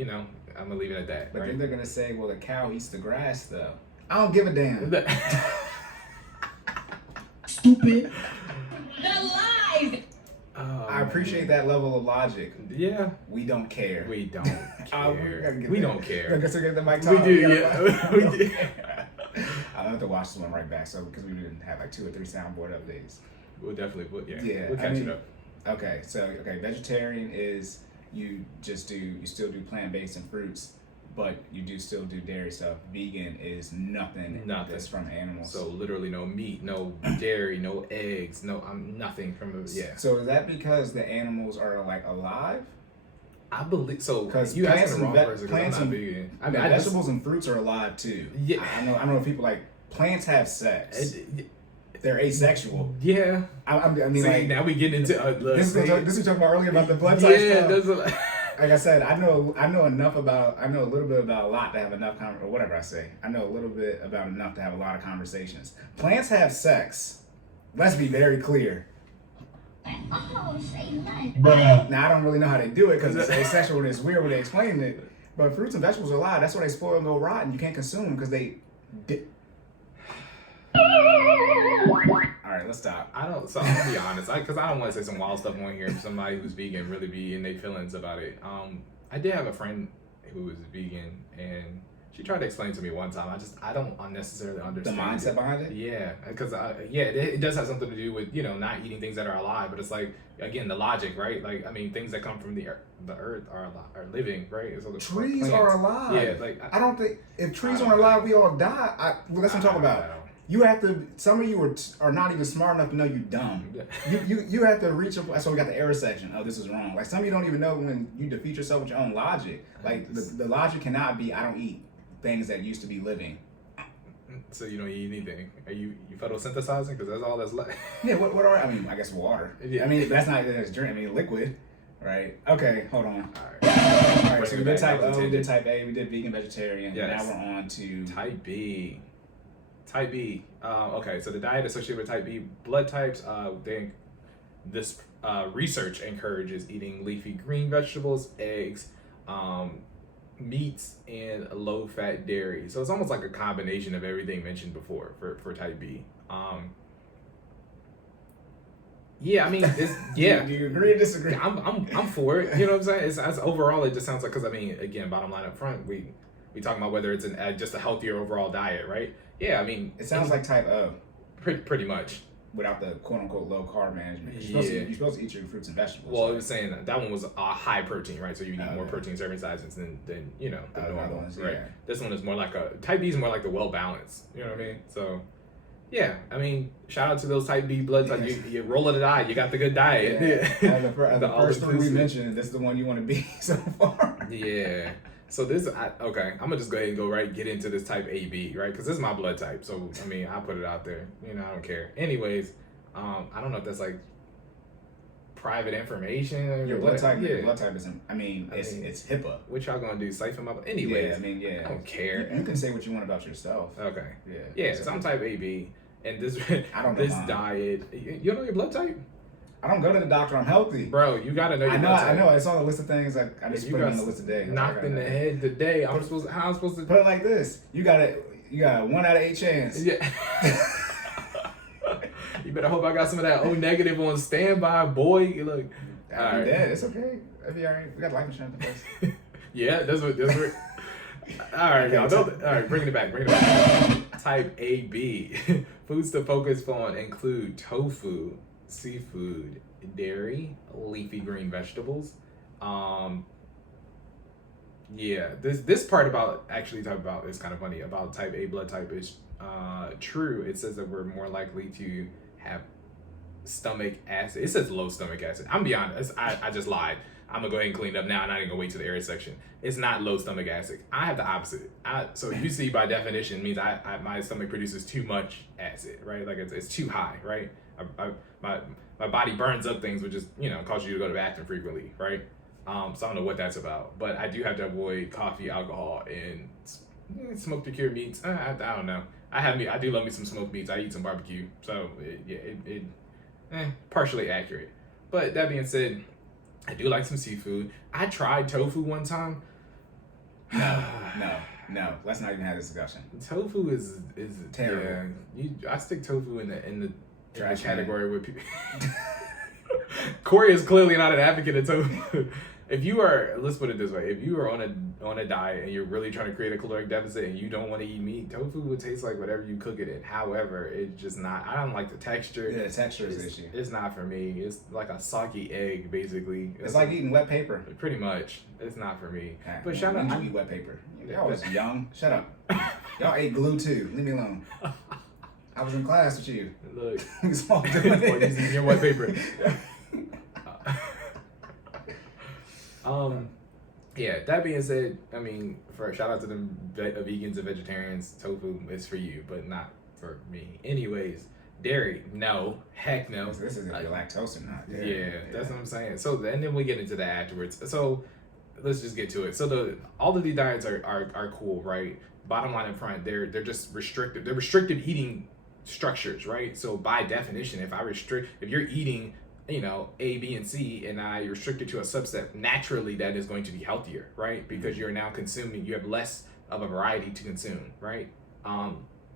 I'm gonna leave it at that. But right? then they're gonna say, well, the cow eats the grass though. I don't give a damn. Stupid. The lies. Oh, I appreciate that level of logic. Yeah. We don't care. We don't care. We don't care. I guess I get the mic. We do. Yeah. We do. I'll have to watch this one right back. So because we didn't have like 2 or 3 soundboard updates. We'll definitely put. Yeah. We'll catch it up. Okay. So vegetarian is you still do plant-based and fruits, but you do still do dairy stuff. Vegan is nothing that's from animals. So literally no meat, no dairy, no eggs, nothing from So is that because the animals are like alive? I believe so. Because you plants asking the wrong person. plants I'm and not vegan. vegetables and fruits are alive too. Yeah. I know people like plants have sex. They're asexual. Yeah. I mean, see, like now we get into this we talked about earlier about the blood type stuff. Yeah, like I said, I know a little bit about a lot to have enough or whatever I say. I know a little bit about enough to have a lot of conversations. Plants have sex. Let's be very clear. Oh, say less. Bruh. Now I don't really know how they do it because it's asexual and it's weird when they explain it. But fruits and vegetables are alive. That's why they spoil and go rotten. You can't consume them because they. All right, let's stop. So I'm gonna be honest, because I don't want to say some wild stuff on here. Somebody who's vegan really be in their feelings about it. I did have a friend who was vegan, and she tried to explain to me one time. I don't unnecessarily The understand mindset behind it. Yeah, because it does have something to do with not eating things that are alive, but it's like again the logic, right? Like I mean, things that come from the earth are living, right? So Trees plants. are alive. Yeah, like I don't think if trees aren't alive, we all die. Well, that's what I'm talking about. You have to. Some of you are not even smart enough to know you dumb. You have to reach. That's why we got the error section. Oh, this is wrong. Like some of you don't even know when you defeat yourself with your own logic. Like the logic cannot be I don't eat things that used to be living. So you don't eat anything. Are you photosynthesizing? Because that's all that's left. Yeah. What are I mean? I guess water. Yeah. I mean that's not that's drink. I mean liquid. Right. Okay. Hold on. All right. All right. So we did type O. We did type A. We did vegan, vegetarian. Yes. Now we're on to Type B. Type B. Okay, so the diet associated with type B blood types, this research encourages eating leafy green vegetables, eggs, meats, and low-fat dairy. So it's almost like a combination of everything mentioned before for type B. Yeah, I mean, yeah. Do you agree or disagree? I'm for it. You know what I'm saying? As overall, it just sounds like because I mean, again, bottom line up front, we talking about whether it's just a healthier overall diet, right? Yeah, I mean, It sounds like type O pretty much. without the quote unquote low carb management. Yeah. You're supposed to eat your fruits and vegetables. Well, it was saying that one was a high protein, right? So you need more Okay. protein serving sizes than the other normal, ones, right? yeah. This one is more like type B is more like the well balanced. You know what I mean? So. Yeah, I mean, shout out to those type B blood type. You roll of the die, you got the good diet. Yeah. Out of the first three we all-inclusive. mentioned, this is the one you want to be so far. Yeah. So this, okay, I'm gonna just go ahead and get into this type AB, right? Because this is my blood type. So I mean, I put it out there. I don't care. Anyways, I don't know if that's like private information. Or Your blood type, yeah. blood type isn't. It's HIPAA. What y'all gonna do? Siphon my. Anyways, Yeah. I don't care. You can say what you want about yourself. Okay. Yeah. Yeah. So I'm type AB, and this I don't know this mine. diet. You don't know your blood type, I don't go to the doctor. I'm healthy. bro. You gotta know your I know. blood type. I know. It's on the list of things. I just You put it got on the list today. knocked in the head today. How am I supposed to? Put it like this. You got a 1 out of 8 chance. Yeah. You better hope I got some of that O negative on standby, boy. You look. All I'll right. be dead. It's okay. I'll be all right. We got life insurance in place. Yeah, that's what. All right, y'all. All right, bring it back. Type AB. Foods to focus on include tofu, seafood, dairy, leafy green vegetables. Yeah, this part about actually talk about is kind of funny about type A blood type is true. It says that we're more likely to have stomach acid. It says low stomach acid. I'm be honest. I just lied. I'm gonna go ahead and clean it up now. I'm not even gonna wait to the area section. It's not low stomach acid. I have the opposite. So UC by definition means my stomach produces too much acid, right? Like it's too high, right? My body burns up things, which is causes you to go to the bathroom frequently, right? So I don't know what that's about, but I do have to avoid coffee, alcohol, and smoked or cured meats. I don't know. I do love me some smoked meats. I eat some barbecue, so partially accurate. But that being said, I do like some seafood. I tried tofu one time. No. Let's not even have this discussion. Tofu is Terrible. Yeah, I stick tofu in the Trash category with people. Cory is clearly not an advocate of tofu. If you are, let's put it this way: if you are on a diet and you're really trying to create a caloric deficit and you don't want to eat meat, tofu would taste like whatever you cook it in. However, it's just not. I don't like the texture. Yeah, the texture is the issue. It's not for me. It's like a soggy egg, basically. It's like eating wet paper. Pretty much. It's not for me. God, But man, shout when out. did you eat wet paper? Y'all was young. Shut up. Y'all ate glue too. Leave me alone. I was in class with you. Look, We was all doing Boy, it. using your white paper. Yeah, that being said, I mean, for shout out to them vegans and vegetarians, tofu is for you, but not for me. Anyways, dairy, no, heck no. This is if you're lactose or not. Yeah, that's what I'm saying. So and then we get into that afterwards. So let's just get to it. So all of these diets are cool, right? Bottom line in front, they're just restrictive. They're restrictive eating structures, right? So by definition, if you're eating you know, A, B, and C, and I restrict it to a subset, naturally that is going to be healthier, right? Because you're now consuming, you have less of a variety to consume, right?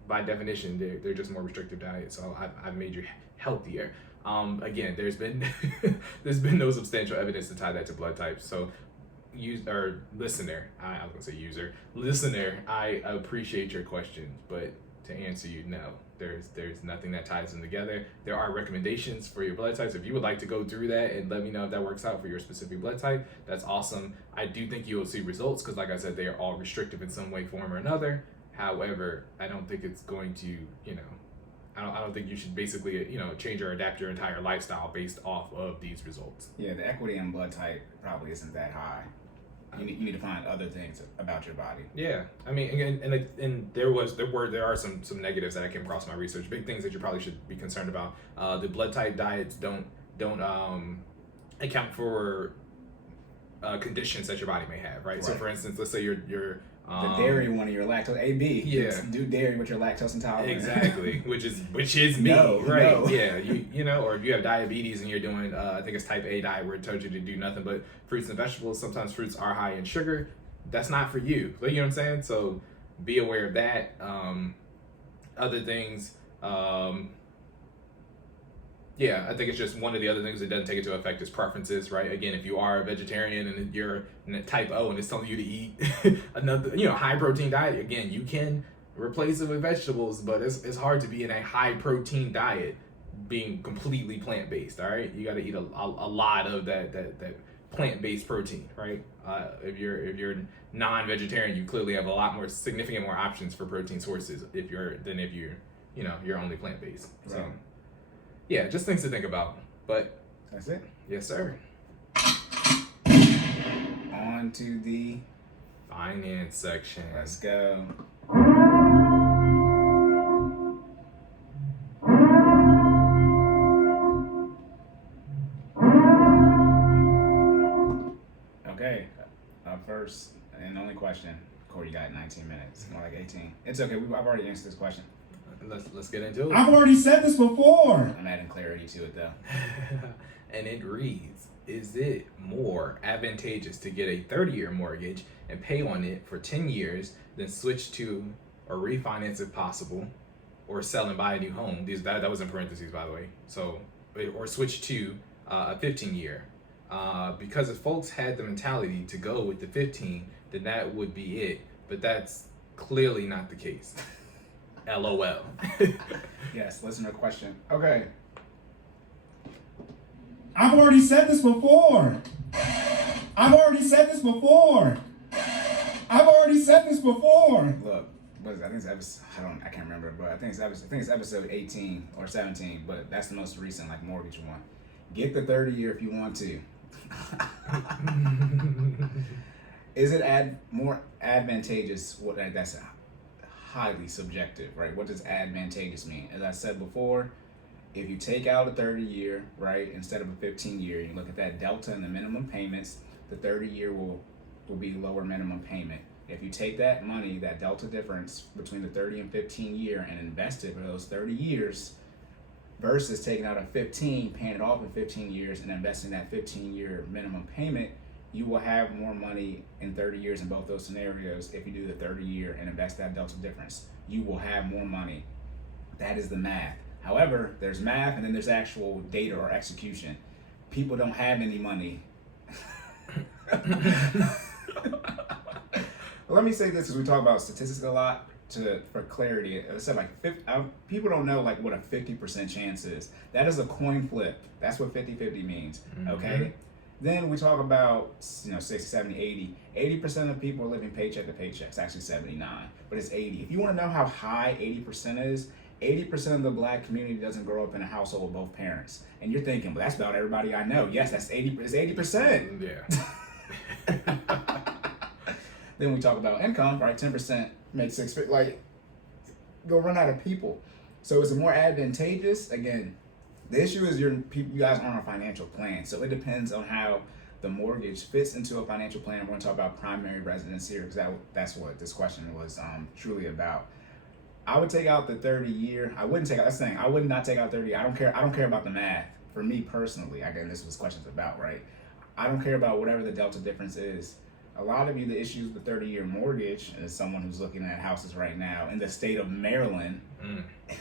By definition, they're just more restrictive diets. So I've made you healthier. Again, there's been there's been no substantial evidence to tie that to blood types. So listener, I was gonna say user, listener, I appreciate your question, but to answer you, no, there's nothing that ties them together. There are recommendations for your blood types. If you would like to go through that and let me know if that works out for your specific blood type, that's awesome. I do think you will see results because, like I said, they are all restrictive in some way, form, or another. However, I don't think it's going to, you know, I don't think you should basically, you know, change or adapt your entire lifestyle based off of these results. Yeah, the equity in blood type probably isn't that high. You need to find other things about your body. Yeah, I mean, and there are some negatives that I came across in my research. Big things that you probably should be concerned about. The blood type diets don't account for conditions that your body may have, right? So, for instance, let's say you're the dairy one of your lactose AB. Yeah, do dairy with your lactose intolerant. Exactly, which is me, no, right? No. Yeah, you know, or if you have diabetes and you're doing I think it's type A diet where it tells you to do nothing but fruits and vegetables. Sometimes fruits are high in sugar. That's not for you. You know what I'm saying? So be aware of that. Other things. Yeah, I think it's just one of the other things that doesn't take into effect is preferences, right? Again, if you are a vegetarian and you're type O and it's telling you to eat another, you know, high protein diet, again, you can replace it with vegetables, but it's hard to be in a high protein diet being completely plant based. All right, you got to eat a lot of that plant based protein, right? If you're non-vegetarian, you clearly have a lot more significant more options for protein sources if you're only plant based. Right. So. Yeah, just things to think about. But that's it. Yes, sir. On to the finance section. Let's go. Okay, first and only question. Corey, you got 19 minutes, more like 18. It's okay. I've already answered this question. Let's get into it. I've already said this before. I'm adding clarity to it though. And it reads, is it more advantageous to get a 30-year mortgage and pay on it for 10 years than switch to or refinance if possible or sell and buy a new home? That was in parentheses, by the way. So, or switch to a 15-year. Because if folks had the mentality to go with the 15, then that would be it. But that's clearly not the case. LOL. Yes, listener question. Okay. I've already said this before. I've already said this before. I've already said this before. Look, what is that? I think it's episode, I can't remember, but I think it's episode 18 or 17, but that's the most recent like mortgage one. Get the 30-year if you want to. Is it more advantageous? That's highly subjective, right? What does advantageous mean? As I said before, if you take out a 30-year, right, instead of a 15-year, you look at that delta in the minimum payments, the 30-year will be lower minimum payment. If you take that money, that delta difference between the 30 and 15-year and invest it for those 30 years versus taking out a 15, paying it off in 15 years and investing that 15-year minimum payment, you will have more money in 30 years in both those scenarios. If you do the 30-year and invest that delta difference, you will have more money. That is the math. However, there's math and then there's actual data or execution. People don't have any money. Let me say this because we talk about statistics a lot. For clarity, I said people don't know like what a 50% chance is. That is a coin flip. That's what 50-50 means. Mm-hmm. Okay. Then we talk about 60, 70, 80. 80% of people are living paycheck to paycheck. It's actually 79, but it's 80. If you want to know how high 80% is, 80% of the black community doesn't grow up in a household with both parents. And you're thinking, well, that's about everybody I know. Yes, that's 80%. It's 80%. Yeah. Then we talk about income, right? 10% makes 6 figures. Like, they'll run out of people. So is it more advantageous? Again, the issue is you guys aren't on a financial plan. So it depends on how the mortgage fits into a financial plan. We're going to talk about primary residence here because that's what this question was truly about. I would take out the 30-year. I wouldn't take out. That's the thing. I would not take out 30. I don't care about the math. for me personally, again, this was questions about, right? I don't care about whatever the delta difference is. A lot of you, the issue with the 30-year mortgage, and as someone who's looking at houses right now in the state of Maryland,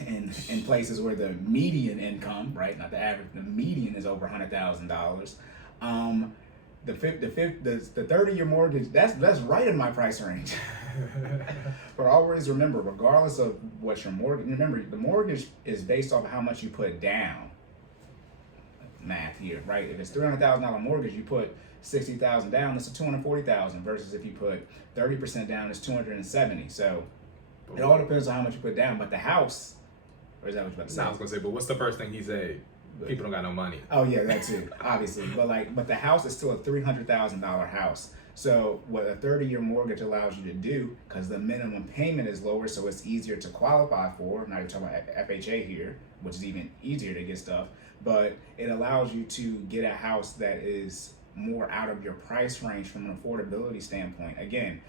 in places where the median income, right, not the average, the median is over $100,000. The 30-year mortgage, that's right in my price range. But always remember, regardless of what your mortgage, remember the mortgage is based off of how much you put down. Math here, right? If it's $300,000 mortgage, you put $60,000 down, that's a $240,000 versus if you put 30% down, it's $270. So it all depends on how much you put down. But the house, or is that what you're about to say? No, I was gonna say, but what's the first thing he said? People don't got no money. Oh yeah, that too, obviously. But the house is still a $300,000 house. So what a 30-year mortgage allows you to do, because the minimum payment is lower, so it's easier to qualify for. Now you're talking about FHA here, which is even easier to get stuff. But it allows you to get a house that is more out of your price range from an affordability standpoint. Again,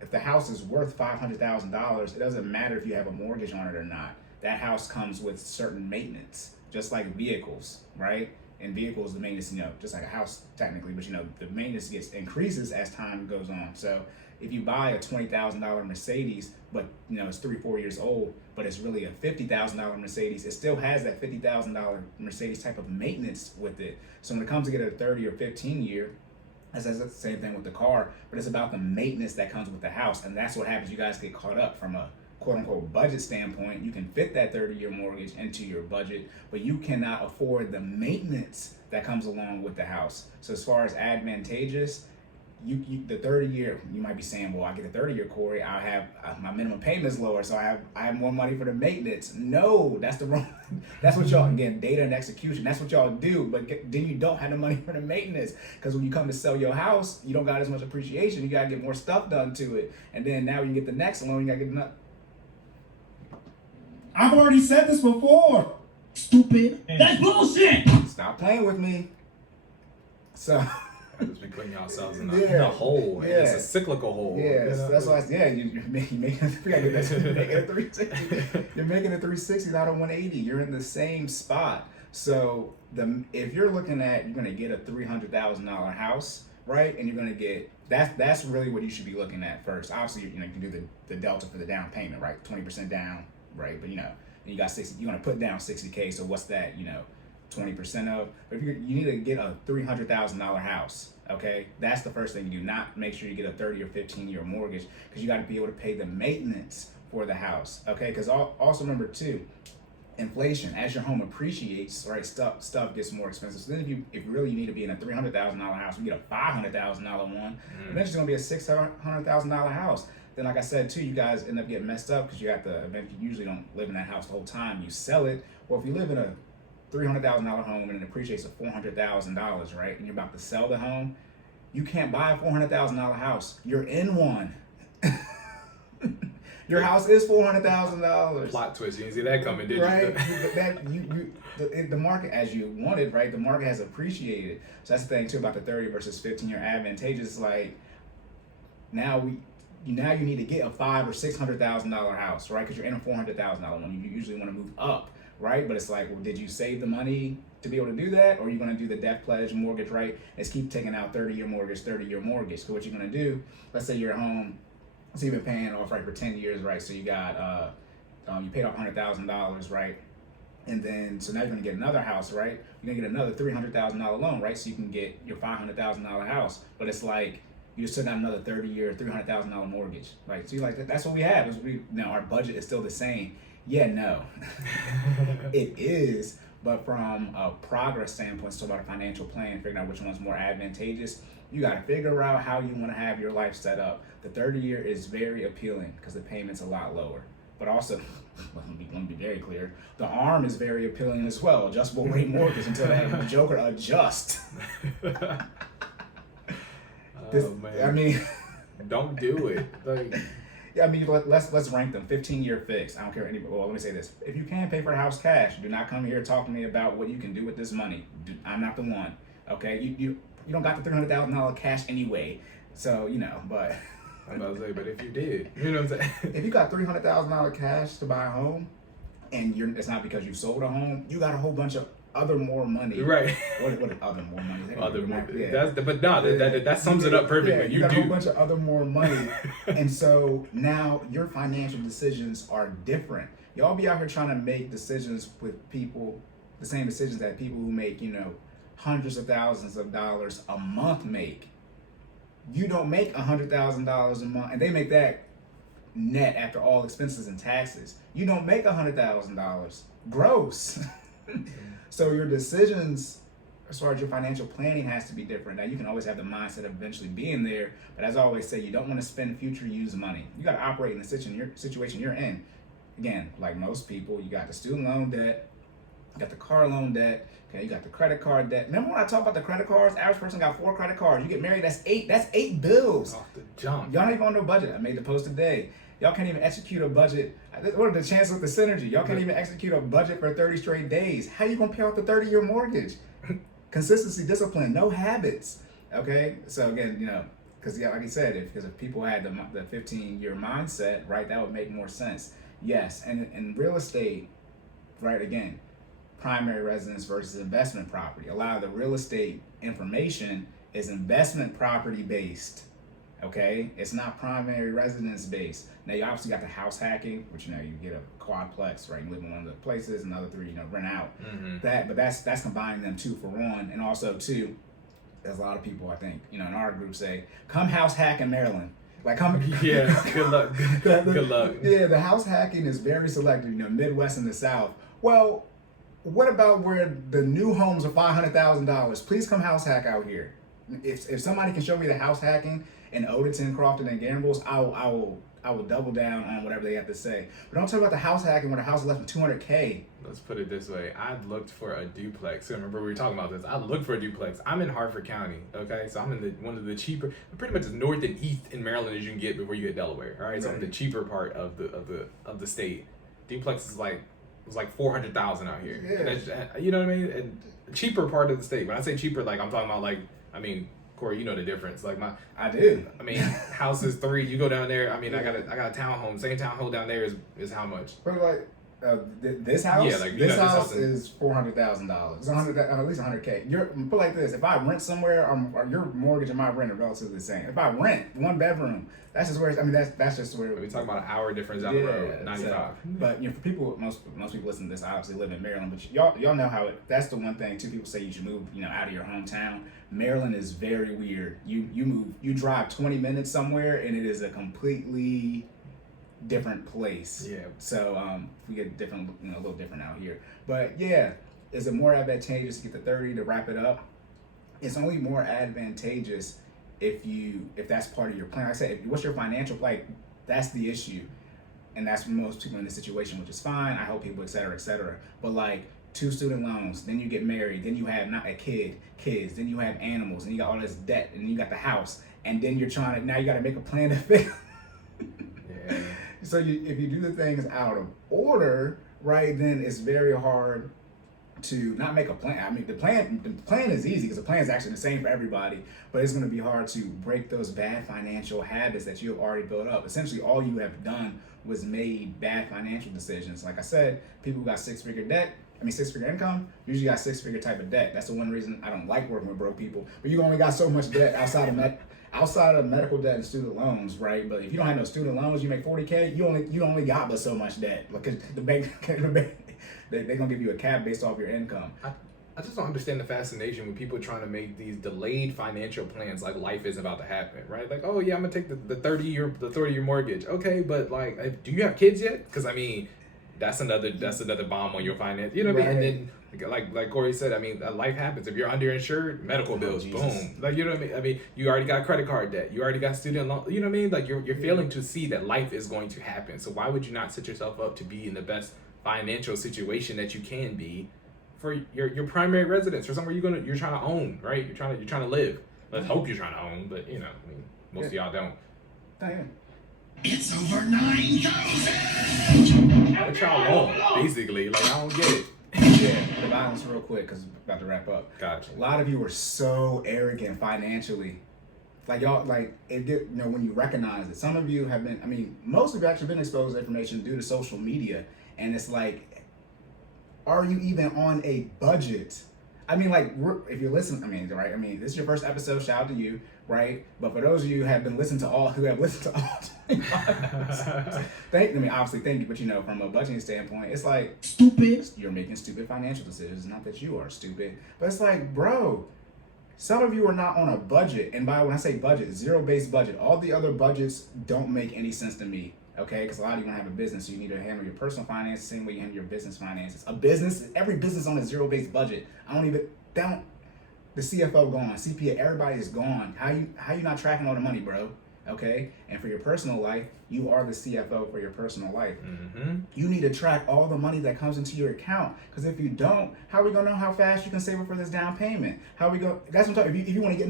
if the house is worth $500,000, it doesn't matter if you have a mortgage on it or not. That house comes with certain maintenance, just like vehicles, right? In vehicles, the maintenance, just like a house technically, but the maintenance increases as time goes on. So if you buy a $20,000 Mercedes, but it's 3-4 years old, but it's really a $50,000 Mercedes, it still has that $50,000 Mercedes type of maintenance with it. So when it comes to get a 30 or 15 year, that's the same thing with the car, but it's about the maintenance that comes with the house, and that's what happens. You guys get caught up from a quote-unquote budget standpoint. You can fit that 30-year mortgage into your budget, but you cannot afford the maintenance that comes along with the house. So as far as advantageous, the 30-year, you might be saying, well, I get a 30-year, Corey, I have my minimum payment is lower, so I have more money for the maintenance. No, that's the wrong. That's what y'all, again, data and execution. That's what y'all do, but then you don't have the money for the maintenance, because when you come to sell your house, you don't got as much appreciation. You gotta get more stuff done to it, and then now you can get the next loan. You gotta get another. I've already said this before. Stupid. That's bullshit. Stop playing with me. So. Just be putting yourselves in a hole. Yeah. It's a cyclical hole. Yeah, that's why. You're making it 360. You're making it 360, not a 180. You're in the same spot. So if you're looking at, you're gonna get a $300,000 house, right? And you're gonna get that's really what you should be looking at first. Obviously, you can do the delta for the down payment, right? 20% down, right? But you got 60. You're gonna put down $60K. So what's that? 20% of. But if you need to get a $300,000 house, okay? That's the first thing you do. Not make sure you get a 30 or 15-year mortgage, because you got to be able to pay the maintenance for the house, okay? Because also remember too, inflation, as your home appreciates, right? Stuff gets more expensive. So then if really you need to be in a $300,000 house, you get a $500,000 one. Eventually it's gonna be a $600,000 house. Then, like I said too, you guys end up getting messed up because you usually don't live in that house the whole time. You sell it, or if you live in a $300,000 home and it appreciates to $400,000, right? And you're about to sell the home, you can't buy a $400,000 house. You're in one. Your house is $400,000. Plot twist. You didn't see that coming, did you? Right? The market, as you wanted, right? The market has appreciated. So that's the thing too about the 30 versus 15-year advantageous. Like now you need to get a $500,000 or $600,000 house, right? Because you're in a $400,000 one. You usually want to move up. Right? But it's like, well, did you save the money to be able to do that? Or are you going to do the debt pledge mortgage, right? It's keep taking out 30-year mortgage. So what you're going to do, let's say your home, so you've been paying off, right, for 10 years, right? So you got, you paid off $100,000, right? And then, so now you're going to get another house, right? You're going to get another $300,000 loan, right? So you can get your $500,000 house. But it's like, you just took out another 30-year, $300,000 mortgage, right? So you're like, that's what we have. Our budget is still the same. Yeah, no, it is, but from a progress standpoint, so about a financial plan, figuring out which one's more advantageous, you got to figure out how you want to have your life set up. The 30-year is very appealing because the payment's a lot lower, but also, let me be very clear, the ARM is very appealing as well, adjustable rate mortgage until that joker adjusts. Man. I mean, don't do it. Yeah, I mean, let's rank them. 15-year fixed. I don't care anybody. Well, let me say this: if you can pay for the house cash, do not come here and talk to me about what you can do with this money. I'm not the one. Okay, you don't got the $300,000 cash anyway, so But I'm about to say, but if you did, you know what I'm saying? If you got $300,000 cash to buy a home, and it's not because you sold a home, you got a whole bunch of other more money. Right. What is other more money? Other more, Yeah. but no, that sums it up perfectly. Yeah, you got a do. whole bunch of other more money, and so now your financial decisions are different. Y'all be out here trying to make decisions with people, the same decisions that people who make, hundreds of thousands of dollars a month make. You don't make $100,000 a month, and they make that net after all expenses and taxes. You don't make $100,000 gross. So your decisions as far as your financial planning has to be different. Now you can always have the mindset of eventually being there, but as I always say, you don't want to spend future use money. You got to operate in the situation you're in. Again, like most people, you got the student loan debt, you got the car loan debt, okay, you got the credit card debt. Remember when I talked about the credit cards? Average person got 4 credit cards. You get married, that's 8. That's 8 bills. Off the jump. Y'all not even on no budget. I made the post today. Y'all can't even execute a budget. What are the chances with the synergy? Y'all can't even execute a budget for 30 straight days. How you gonna pay off the 30-year mortgage? Consistency, discipline, no habits. Okay, so again, because like I said, if people had the 15-year mindset, right, that would make more sense. Yes, and in real estate, right, again, primary residence versus investment property. A lot of the real estate information is investment property based. Okay, it's not primary residence based. Now you obviously got the house hacking, which you get a quadplex, right? You live in one of the places, and the other 3, rent out. Mm-hmm. But that's combining them 2 for 1, and also 2. There's a lot of people I think in our group say, "Come house hack in Maryland." Like come. Yeah. Good luck. Good luck. Yeah, the house hacking is very selective. Midwest and the South. Well, what about where the new homes are $500,000? Please come house hack out here. If somebody can show me the house hacking in Odenton, Crofton, and Gambrills, I will double down on whatever they have to say. But don't talk about the house hacking when the house is less than $200K. Let's put it this way. I looked for a duplex. Remember we were talking about this. I looked for a duplex. I'm in Hartford County, okay? So I'm in one of the cheaper, pretty much as north and east in Maryland as you can get before you hit Delaware, all right? So I'm in the cheaper part of the state. Duplex is like $400,000 out here. Yeah. And that's, you know what I mean? And cheaper part of the state. When I say cheaper, like I'm talking about Cory, you know the difference. I do. House is 3. You go down there. I got a townhome. Same townhome down there is how much? But this house. Yeah, this house is $400,000. It's at least $100K. Put like this: if I rent somewhere, your mortgage and my rent are relatively the same. If I rent 1 bedroom, that's just where. That's just where. We're talking about an hour difference down the road. 95. But for people, most people listening to this obviously live in Maryland. But y'all know how that's the one thing. 2 people say you should move, out of your hometown. Maryland is very weird. You drive 20 minutes somewhere and it is a completely different place. Yeah. So we get different, a little different out here. But yeah, is it more advantageous to get the 30 to wrap it up? It's only more advantageous if that's part of your plan. Like I said, what's your financial, that's the issue. And that's most people in this situation, which is fine. I help people, et cetera, but 2 student loans, then you get married, then you have not a kids, then you have animals, and you got all this debt, and you got the house, and then now you got to make a plan to fix. Yeah. So if you do the things out of order, right, then it's very hard to not make a plan. The plan is easy because the plan is actually the same for everybody, but it's going to be hard to break those bad financial habits that you have already built up. Essentially, all you have done was made bad financial decisions. Like I said, people who got 6-figure income usually got 6-figure type of debt. That's the one reason I don't like working with broke people. But you only got so much debt outside of medical debt and student loans, right? But if you don't have no student loans, you make $40K, you only got but so much debt because the bank they're gonna give you a cap based off your income. I just don't understand the fascination with people trying to make these delayed financial plans like life is about to happen, right? Like, oh yeah, I'm gonna take the 30-year mortgage. Okay, but do you have kids yet? Because that's another bomb on your finance. You know what I mean? And then like Cory said, life happens. If you're underinsured, medical bills, boom. You know what I mean? You already got credit card debt. You already got student loan. You know what I mean? You're failing to see that life is going to happen. So why would you not set yourself up to be in the best financial situation that you can be for your primary residence or somewhere you're trying to own, right? You're trying to live. Let's hope you're trying to own, but most of y'all don't. Damn. It's over 9,000! What y'all want, basically? I don't get it. Yeah, the violence real quick because we're about to wrap up. Gotcha. A lot of you are so arrogant financially. Y'all, when you recognize it. Some of you have been, most of you actually been exposed to information due to social media. And it's Are you even on a budget? I mean, like, if you're listening, I mean, right? I mean, this is your first episode. Shout out to you, right? But for those of you who have listened to all 25 episodes, thank you. But you know, from a budgeting standpoint, it's like Stupid. you're making stupid financial decisions. Not that you are stupid, but it's like, bro, some of you are not on a budget. And when I say budget, zero-based budget. All the other budgets don't make any sense to me. Okay, because a lot of you don't have a business, so you need to handle your personal finances the same way you handle your business finances. Every business on a zero-based budget. The CFO gone, CPA, everybody is gone. How you not tracking all the money, bro? Okay, and for your personal life, you are the CFO for your personal life. Mm-hmm. You need to track all the money that comes into your account, because if you don't, how are we gonna know how fast you can save up for this down payment? How we go? That's what I'm talking. If you want to get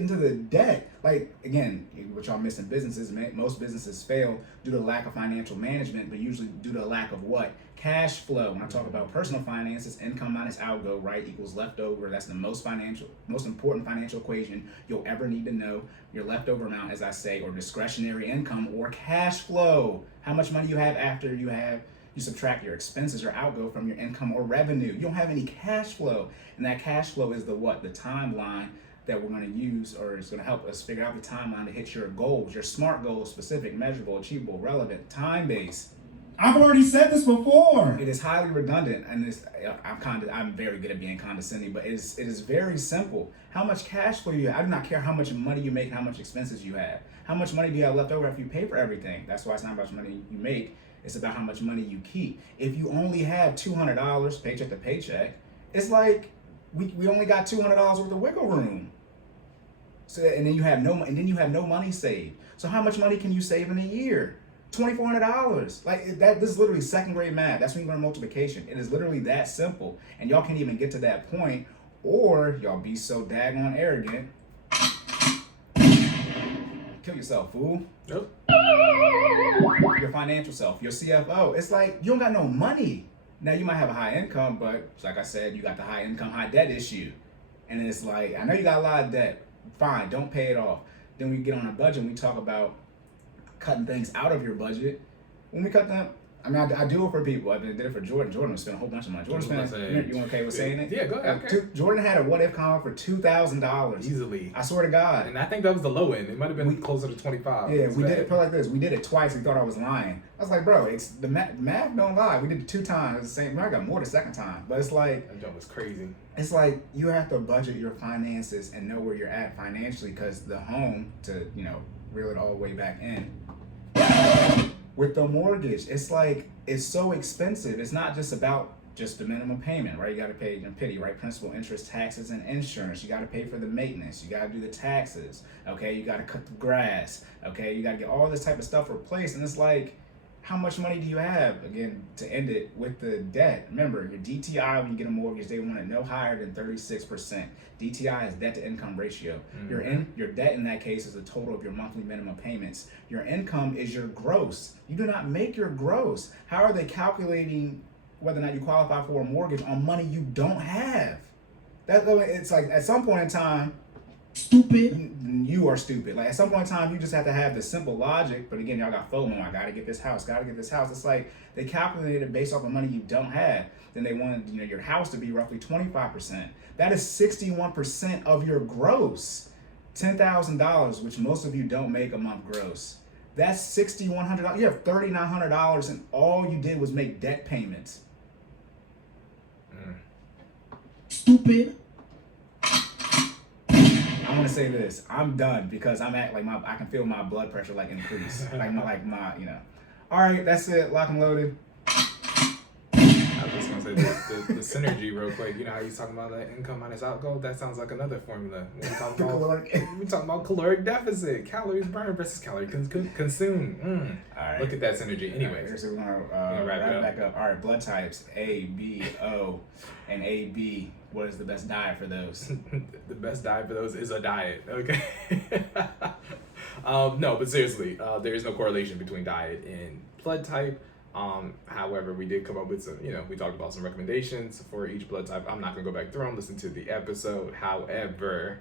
into the debt, like again, what y'all miss in businesses, most businesses fail due to lack of financial management, but usually due to lack of what? Cash flow. When I talk about personal finances, income minus outgo, right, equals leftover. That's the most important financial equation you'll ever need to know. Your leftover amount, as I say, or discretionary income, or cash flow. How much money you have after you subtract your expenses or outgo from your income or revenue. You don't have any cash flow. And that cash flow is the timeline that we're going to use, or it's going to help us figure out the timeline to hit your goals, your SMART goals: specific, measurable, achievable, relevant, time-based. I've already said this before. It is highly redundant, and I'm very good at being condescending, but it is very simple. How much cash flow you have? I do not care how much money you make, how much expenses you have. How much money do you have left over after you pay for everything? That's why it's not about how much money you make. It's about how much money you keep. If you only have $200 paycheck to paycheck, it's like we only got $200 worth of wiggle room. So and then you have no money saved. So how much money can you save in a year? $2,400. Like that. This is literally second grade math. That's when you learn multiplication. It is literally that simple, and y'all can't even get to that point, or y'all be so daggone arrogant. Kill yourself, fool. Nope. Your financial self, your CFO. It's like you don't got no money. Now you might have a high income, but like I said, you got the high income, high debt issue, and it's like I know you got a lot of debt. Fine, don't pay it off. Then we get on a budget and we talk about cutting things out of your budget. When we cut them, I mean, I do it for people. I did it for Jordan. Jordan was spending a whole bunch of money. You okay with saying it? Yeah, go ahead. Okay. Jordan had a what if column for $2,000 easily. I swear to God. And I think that was the low end. It might have been closer to 25. Yeah, we did it like this. We did it twice. He thought I was lying. I was like, bro, it's the math don't lie. We did it 2 times. It's the same. I got more the second time, but it's like that jump was crazy. It's like you have to budget your finances and know where you're at financially, because the home to reel it all the way back in. With the mortgage, it's like it's so expensive. It's not just about just the minimum payment, right? You got to pay right? Principal, interest, taxes, and insurance. You got to pay for the maintenance. You got to do the taxes. Okay, you got to cut the grass. Okay, you got to get all this type of stuff replaced, and it's like, how much money do you have? Again, to end it with the debt. Remember, your DTI when you get a mortgage, they want it no higher than 36%. DTI is debt to income ratio. Mm-hmm. Your debt in that case is the total of your monthly minimum payments. Your income is your gross. You do not make your gross. How are they calculating whether or not you qualify for a mortgage on money you don't have? It's like at some point in time, Stupid. you are stupid. Like at some point in time, you just have to have the simple logic. But again, y'all got FOMO. I gotta get this house. It's like they calculated it based off of money you don't have. Then they wanted your house to be roughly 25%. That is 61% of your gross. $10,000, which most of you don't make a month gross. That's $6,100. You have $3,900, and all you did was make debt payments. Stupid. I'm gonna say this. I'm done because I'm at I can feel my blood pressure increase. All right, that's it. Lock and loaded. I was just gonna say the synergy real quick. You know how he's talking about that income minus outgo? That sounds like another formula. When we talk about caloric deficit, calories burned versus calories consumed. All right. Look at that synergy. Anyways, so we're gonna wrap it back up. All right, blood types A, B, O, and AB. What is the best diet for those? The best diet for those is a diet. Okay. No, but seriously, there is no correlation between diet and blood type. However, we did come up with some, we talked about some recommendations for each blood type. I'm not going to go back through them, listen to the episode. However,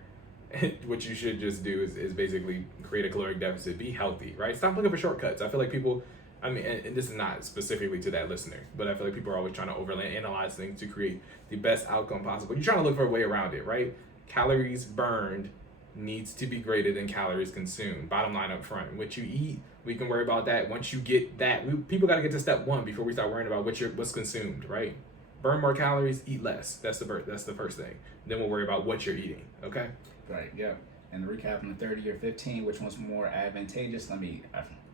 what you should just do is basically create a caloric deficit, be healthy, right? Stop looking for shortcuts. I feel like people, I mean, and this is not specifically to that listener, but I feel like people are always trying to overly analyze things to create the best outcome possible. You're trying to look for a way around it, right? Calories burned needs to be greater than calories consumed. Bottom line up front. What you eat, we can worry about that. Once you get that, people got to get to step one before we start worrying about what's consumed, right? Burn more calories, eat less. That's the first thing. Then we'll worry about what you're eating, okay? Right, yep. And to recap on the 30 or 15, which one's more advantageous? Let me,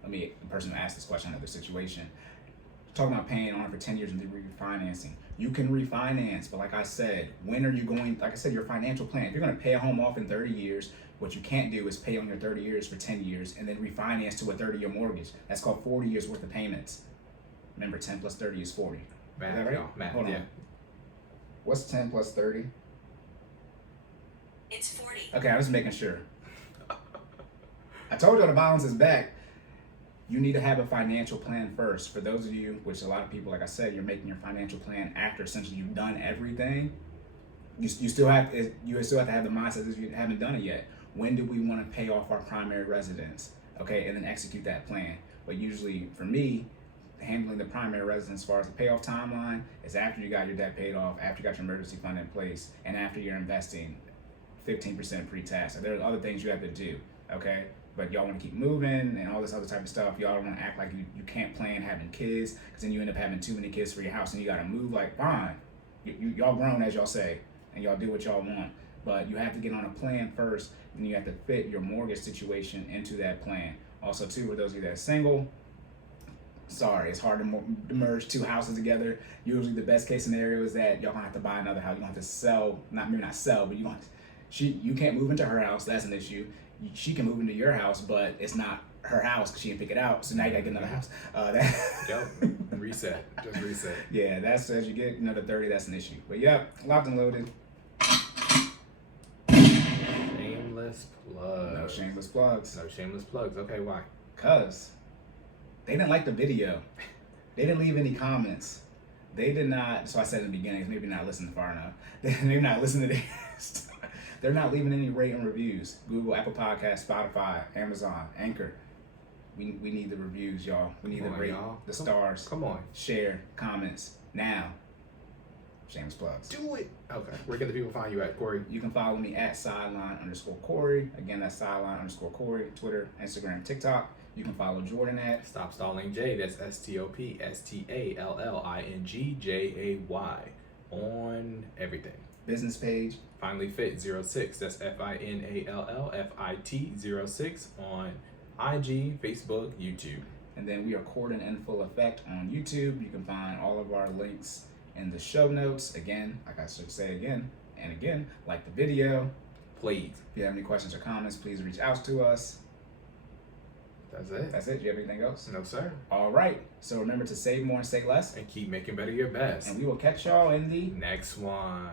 the person who asked this question, another situation. Talking about paying on for 10 years and then refinancing. You can refinance, but like I said, when are you going, like I said, your financial plan, if you're going to pay a home off in 30 years, what you can't do is pay on your 30 years for 10 years and then refinance to a 30-year mortgage. That's called 40 years worth of payments. Remember, 10 plus 30 is 40. Math, Is that right? y'all. Math, Hold on. yeah. What's 10 plus 30? It's 40. Okay, I was making sure. I told you the balance is back. You need to have a financial plan first. For those of you, which a lot of people, like I said, you're making your financial plan after essentially you've done everything. You still have to have the mindset that you haven't done it yet. When do we want to pay off our primary residence? Okay, and then execute that plan. But usually, for me, handling the primary residence as far as the payoff timeline is after you got your debt paid off, after you got your emergency fund in place, and after you're investing 15% pre-tax. So there are other things you have to do. Okay. But y'all want to keep moving and all this other type of stuff. Y'all don't want to act like you can't plan having kids, because then you end up having too many kids for your house and you got to move. Like, fine, y'all grown, as y'all say, and y'all do what y'all want. But you have to get on a plan first, and you have to fit your mortgage situation into that plan. Also, too, for those of you that are single, sorry, it's hard to merge two houses together. Usually, the best case scenario is that y'all gonna have to buy another house. You don't have to sell, not sell, but you can't move into her house. That's an issue. She can move into your house, but it's not her house because she didn't pick it out. So now you gotta get another house. Yep. Reset. Just reset. Yeah, that's as you get another 30, that's an issue. But yeah, locked and loaded. Shameless plugs. No shameless plugs. No shameless plugs. Okay, why? Cause they didn't like the video. They didn't leave any comments. They did not. So I said in the beginning, maybe not listening far enough. They're not listening to this. They're not leaving any rating reviews. Google, Apple Podcasts, Spotify, Amazon, Anchor. We need the reviews, y'all. We need the rate, the stars. Come on. Share, comments. Now, shameless plugs. Do it. Okay. Where can the people find you at, Cory? You can follow me at sideline_Cory. Again, that's sideline_Cory. Twitter, Instagram, TikTok. You can follow Jordan at Stop Stalling J. That's STOPSTALLINGJAY on everything. business page. FinallyFit 06. That's FINALLFIT 06 on IG, Facebook, YouTube. And then we are Cordan in full effect on YouTube. You can find all of our links in the show notes. Again, like I should say again and again, like the video. Please. If you have any questions or comments, please reach out to us. That's it. That's it. Do you have anything else? No, sir. All right. So remember to save more and say less. And keep making better your best. And we will catch y'all in the next one.